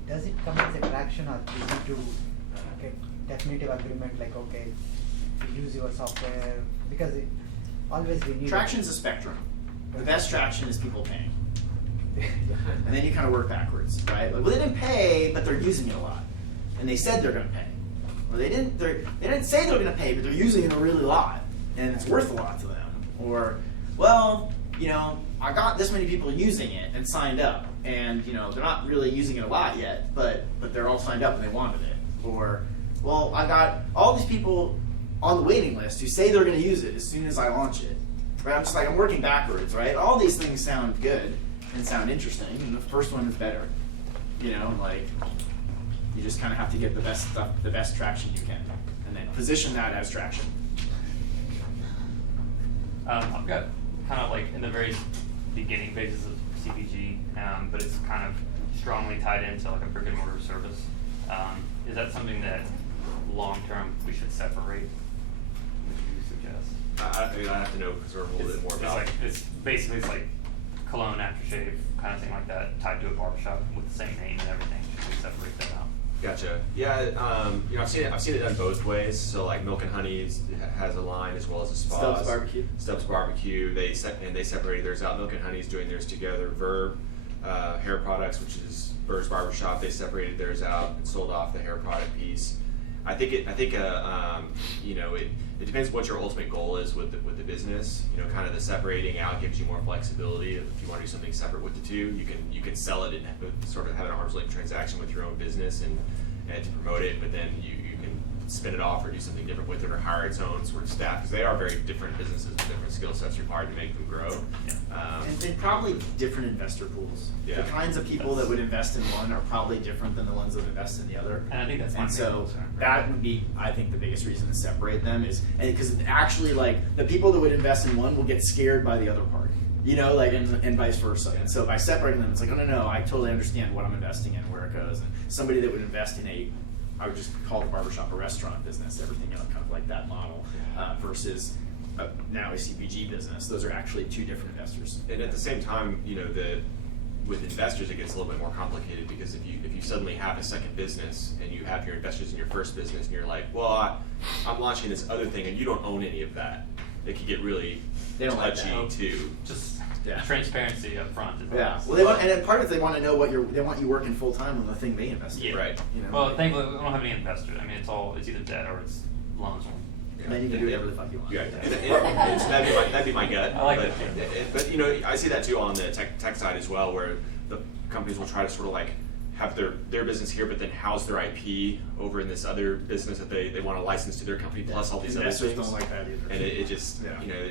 Does it come as a traction, or do we need to get definitive agreement like, okay, we use your software? Because always we need... Traction's a spectrum. The best traction is people paying. And then you kind of work backwards, right? Like, well, they didn't pay, but they're using it a lot. And they said they're going to pay. Or they didn't say they're going to pay, but they're using it a really lot. And it's worth a lot to them. Or, well, I got this many people using it and signed up, and they're not really using it a lot yet, but they're all signed up and they wanted it. Or, well, I got all these people on the waiting list who say they're going to use it as soon as I launch it. Right? I'm just like, I'm working backwards, right? All these things sound good and sound interesting, and the first one is better. Like, you just kind of have to get the best stuff, the best traction you can, and then position that as traction. I've got kind of like in the very beginning phases of CPG, but it's kind of strongly tied into like a brick and mortar service. Is that something that long term we should separate? What do you suggest? I have to know because we're a little bit more about. It's like cologne, aftershave, kind of thing like that, tied to a barbershop with the same name and everything. Should we separate that out? Gotcha. Yeah, I've seen it done both ways. So like Milk and Honey's has a line as well as a spa. Stubbs Barbecue. Stubbs Barbecue. They separated theirs out. Milk and Honey's doing theirs together. Verb Hair Products, which is Bird's Barbershop, they separated theirs out and sold off the hair product piece. I think it depends what your ultimate goal is with the business. Kind of the separating out gives you more flexibility. If you want to do something separate with the two, you can sell it and sort of have an arm's length transaction with your own business and to promote it. But then you can spin it off or do something different with it or hire its own sort of staff, because they are very different businesses with different skill sets required to make them grow. And probably different investor pools. Yeah. The kinds of people that would invest in one are probably different than the ones that invest in the other. And I think that's my and main so concern. that would be, I think, the biggest reason to separate them is, and because actually, like, the people that would invest in one will get scared by the other party, you know, like, and vice versa. And so by separating them, it's like, oh no, I totally understand what I'm investing in, where it goes. And somebody that would invest in I would just call the barbershop a restaurant business, everything else kind of like that model, versus now a CPG business. Those are actually two different investors. And at the same time, you know, with investors, it gets a little bit more complicated, because if you suddenly have a second business and you have your investors in your first business and you're like, well, I'm launching this other thing and you don't own any of that, it could get really touchy too. Just transparency up front. Yeah. Well, they want, and part of it, they want to know they want you working full time on the thing they invest in. Yeah. Right. You know? Well, thankfully we don't have any investors. I mean, it's either debt or it's loans. And then you can do whatever the fuck you want. Yeah, and so that'd be my gut. I like but, that. But you know, I see that too on the tech side as well, where the companies will try to sort of like have their business here, but then house their IP over in this other business that they want to license to their company, plus all these Investors other things. don't like that either. And it just, you know,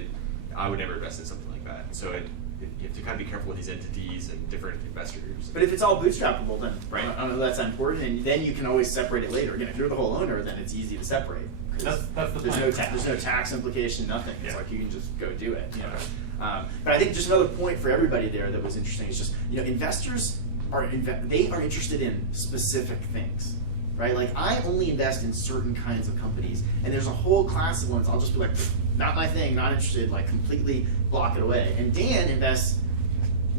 I would never invest in something like that. So you have to kind of be careful with these entities and different investors. But if it's all bootstrappable, then right. I don't know that's important, and then you can always separate it later. Again, if you're the whole owner, then it's easy to separate. That's the there's plan. there's no tax implication, nothing. It's Yeah. like you can just go do it. You know. But I think just another point for everybody there that was interesting is just, you know, investors are interested in specific things, right? Like, I only invest in certain kinds of companies, and there's a whole class of ones I'll just be like, not my thing, not interested, like completely block it away. And Dan invests.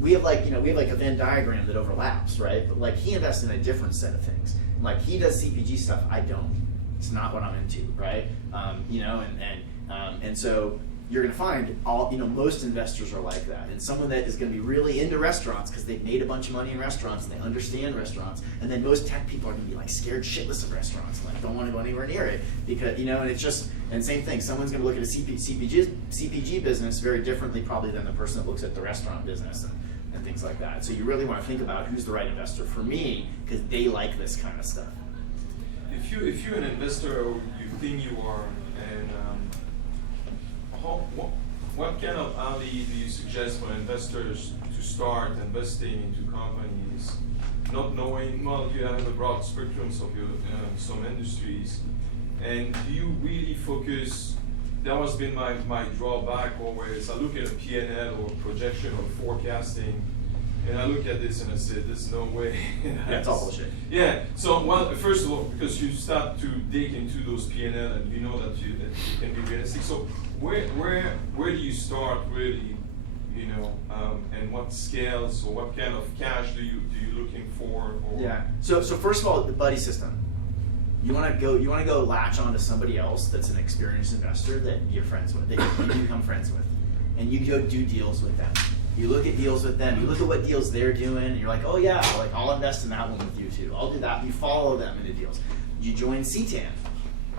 We have like a Venn diagram that overlaps, right? But like, he invests in a different set of things. Like, he does CPG stuff, I don't. It's not what I'm into, right? You know, and so you're going to find most investors are like that, and someone that is going to be really into restaurants because they've made a bunch of money in restaurants and they understand restaurants, and then most tech people are going to be like scared shitless of restaurants, and like don't want to go anywhere near it because, you know, and it's just, and same thing, someone's going to look at a CPG business very differently probably than the person that looks at the restaurant business and things like that. So you really want to think about who's the right investor for me, because they like this kind of stuff. If you're an investor, or you think you are, and what kind of alley do you suggest for investors to start investing into companies, not knowing, well, you have a broad spectrum of your some industries, and do you really focus? That has been my drawback always. I look at a P&L or projection or forecasting, and I look at this and I say, there's no way. That's all bullshit. Yeah. So, well, first of all, because you start to dig into those P&L and you know that it can be realistic. So, where do you start really? You know, and what scales or what kind of cash do you looking for? Or Yeah. So first of all, the buddy system. You want to go latch on to somebody else that's an experienced investor that you're friends with, that you become friends with, and you go do deals with them. You look at deals with them. You look at what deals they're doing, and you're like, oh yeah, like I'll invest in that one with you too. I'll do that. You follow them into deals. You join CTAN.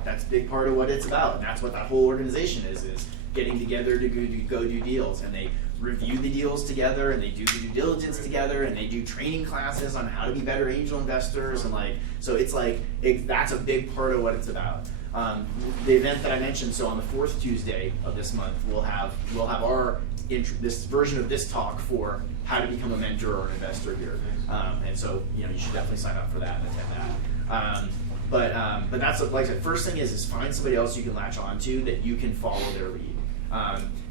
That's a big part of what it's about, and that's what that whole organization is getting together to go do deals, and they review the deals together, and they do due diligence together, and they do training classes on how to be better angel investors, and so it's that's a big part of what it's about. The event that I mentioned, so on the fourth Tuesday of this month, we'll have our this version of this talk for how to become a mentor or an investor here, and so you should definitely sign up for that and attend that. But that's like I said, first thing is find somebody else you can latch on to that you can follow their lead.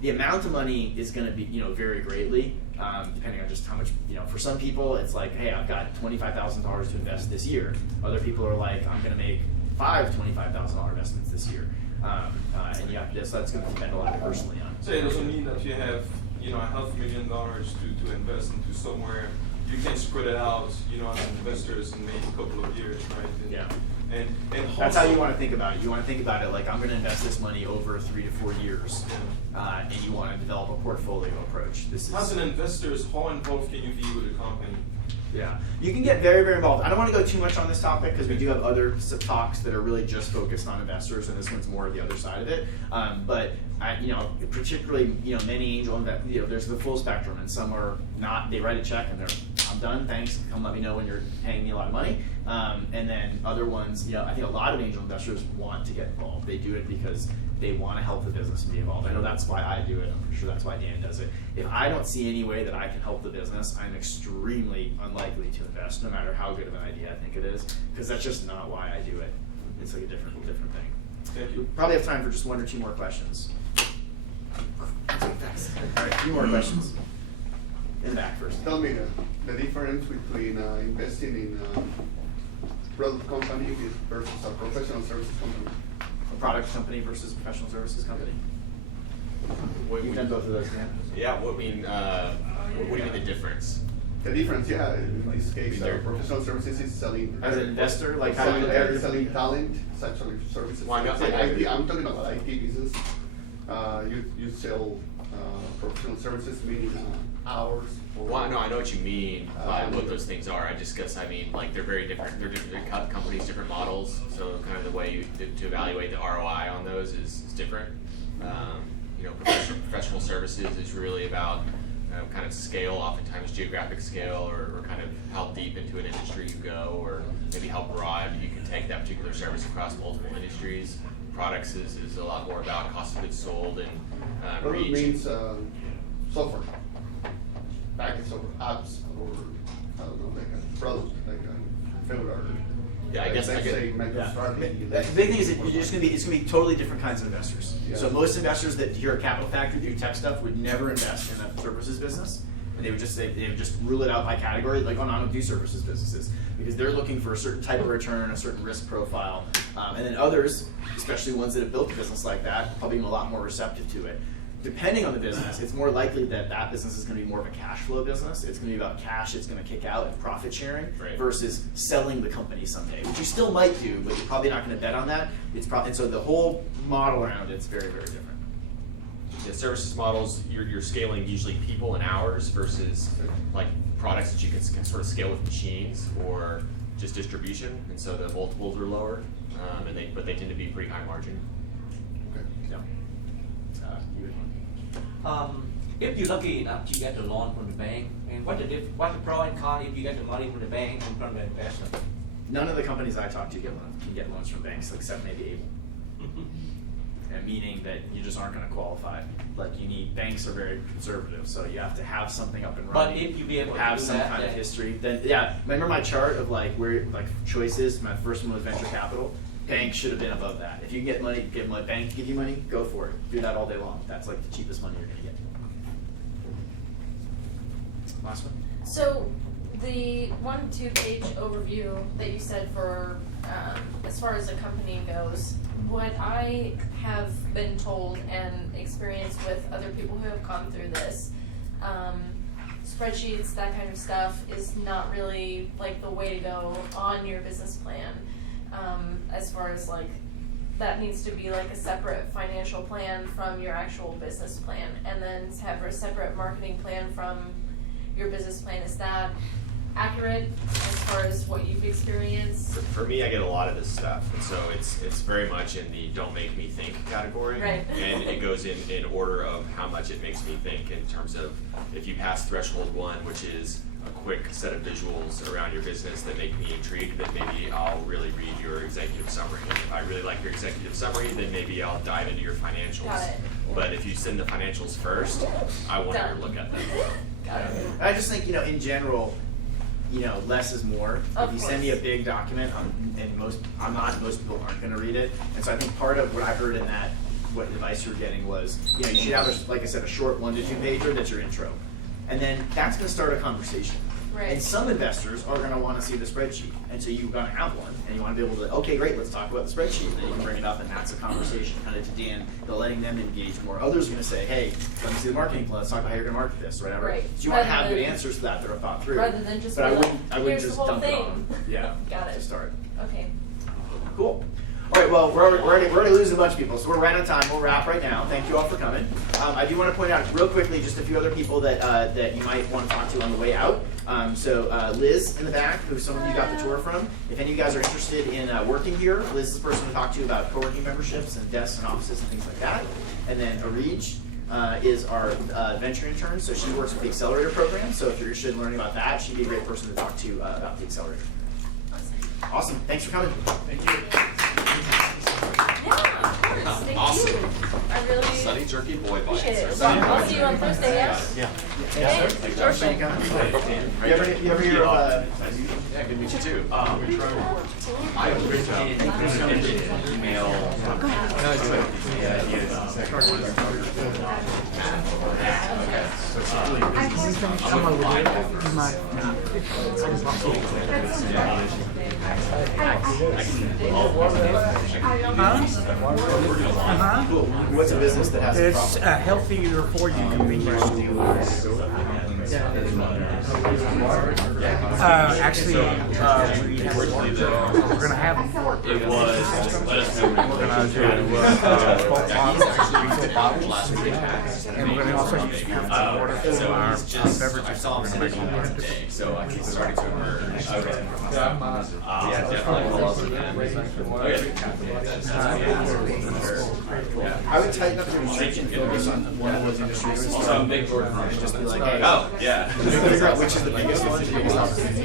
The amount of money is going to be, vary greatly, depending on just how much, for some people it's like, hey, I've got $25,000 to invest this year. Other people are like, I'm going to make 5 $25,000 investments this year. And you have to, so that's going to depend a lot personally on. So it doesn't mean that you have, $500,000 to invest into somewhere. You can spread it out, as investors in maybe a couple of years, right? And that's how you want to think about it. You want to think about it like, I'm going to invest this money over 3 to 4 years, and you want to develop a portfolio approach. As an investor, how involved can you be with a company? Yeah, you can get very, very involved. I don't want to go too much on this topic because we do have other talks that are really just focused on investors, and this one's more of the other side of it. But particularly, many angel investors, there's the full spectrum, and some are not. They write a check and I'm I'm done, thanks, come let me know when you're paying me a lot of money. And then other ones, I think a lot of angel investors want to get involved. They do it because they want to help the business and be involved. I know that's why I do it. I'm pretty sure that's why Dan does it. If I don't see any way that I can help the business, I'm extremely unlikely to invest, no matter how good of an idea I think it is, because that's just not why I do it. It's like a different thing. Thank you. We probably have time for just 1 or 2 more questions. All right, a few more questions. In the back first. Tell me the difference between investing in a product company versus a professional services company. A product company versus professional services company. You've done both of those, Dan. Yeah, what do you mean the difference? The difference, yeah, in this case, professional services is selling. As an investor, like how do you look at it? Selling talent, it's actually services. Well, I'm talking about IT business. You sell professional services, meaning hours. Well, no, I know what you mean by what those things are. I just guess I mean like they're very different. They're different companies, different models. So kind of the way to evaluate the ROI on those is different. Professional services is really about kind of scale, oftentimes geographic scale, or kind of how deep into an industry you go, or maybe how broad you can take that particular service across multiple industries. Products is a lot more about cost of goods sold and Product reach. means software, package of apps, or I don't know, like a product, like a filter. Yeah, I guess I get. The big thing is that it's going to be totally different kinds of investors. Yeah. So most investors that hear a capital factory do tech stuff would never invest in a services business, and they would just rule it out by category, like, oh no, I don't do services businesses, because they're looking for a certain type of return, a certain risk profile, and then others, especially ones that have built a business like that, probably a lot more receptive to it. Depending on the business, it's more likely that business is going to be more of a cash flow business. It's going to be about cash it's going to kick out and profit sharing, versus selling the company someday, which you still might do, but you're probably not going to bet on that. And so the whole model around it's very, very different. Yeah, services models, you're scaling usually people and hours versus like products that you can sort of scale with machines or just distribution, and so the multiples are lower, but they tend to be pretty high margin. Okay. Yeah. If you're lucky enough to get a loan from the bank, and what's the pro and con if you get the money from the bank and from the investment? None of the companies I talk to can get loans from banks, except maybe Able. And meaning that you just aren't going to qualify. Like banks are very conservative, so you have to have something up and running. But if you be able to have do some that, kind of history, then yeah. Remember my chart of where choices. My first one was venture capital. Bank should have been above that. If you can get money, bank give you money, go for it. Do that all day long. That's like the cheapest money you're going to get. Last one. So the 1-2-page overview that you said for as far as a company goes, what I have been told and experienced with other people who have gone through this, spreadsheets, that kind of stuff is not really like the way to go on your business plan. As far as that needs to be like a separate financial plan from your actual business plan, and then have a separate marketing plan from your business plan. Is that accurate as far as what you've experienced? For me, I get a lot of this stuff, and so it's very much in the don't make me think category. Right. And it goes in order of how much it makes me think in terms of if you pass threshold 1, which is a quick set of visuals around your business that make me intrigued, then maybe I'll really read your executive summary. And if I really like your executive summary, then maybe I'll dive into your financials. Got it. But if you send the financials first, I want to look at them. Got it. I just think, in general, less is more. Of if you send me a course. big document, most people aren't going to read it. And so I think part of what I heard in that, what advice you were getting was, you should have, like I said, a short 1 to 2 pager that's your intro. And then that's going to start a conversation. Right. And some investors are going to want to see the spreadsheet. And so you're going to have one. And you want to be able to, okay, great, let's talk about the spreadsheet. And then you can bring it up, and that's a conversation kind of to Dan, letting them engage more. Others are going to say, hey, let me see the marketing plan. Let's talk about how you're going to market this or whatever. Right. So you want to Rather have good than- answers to that are thought through. Rather than just but I be wouldn't, like, I wouldn't "Here's the just whole dump thing." it on them. Yeah. Got it. To start. Okay. Cool. All right, well, we're already losing a bunch of people, so we're right on time. We'll wrap right now. Thank you all for coming. I do want to point out real quickly just a few other people that you might want to talk to on the way out. So Liz in the back, who some of you got the tour from. If any of you guys are interested in working here, Liz is the person to talk to about co-working memberships and desks and offices and things like that. And then Arij, is our venture intern. So she works with the Accelerator program. So if you're interested in learning about that, she'd be a great person to talk to about the Accelerator. Awesome. Thanks for coming. Thank you. Yeah, of course. Thank Awesome. you. I really Sunny Jerky Boy Bites. appreciate it. Sunny Well, I'll Boy. see you on Thursday, yeah? Yeah. Yes, sir. Thanks for coming. You ever hear of Yeah, good to meet you too. I would reach out. Email. What's a business that has a It's problem? healthier for you convenience. Actually, we're gonna have them for It was, let us know. We're gonna do 12 bottles, and we're gonna also use purified water for our beverages. I saw him sitting on one today, so I think it's starting to emerge. Okay. Yeah, I would tighten up the restriction and focus on one of those industries. Also, I'm a big Jordan fan. Just be like, hey, Oh, yeah. figure out which is the biggest one, the biggest opportunity.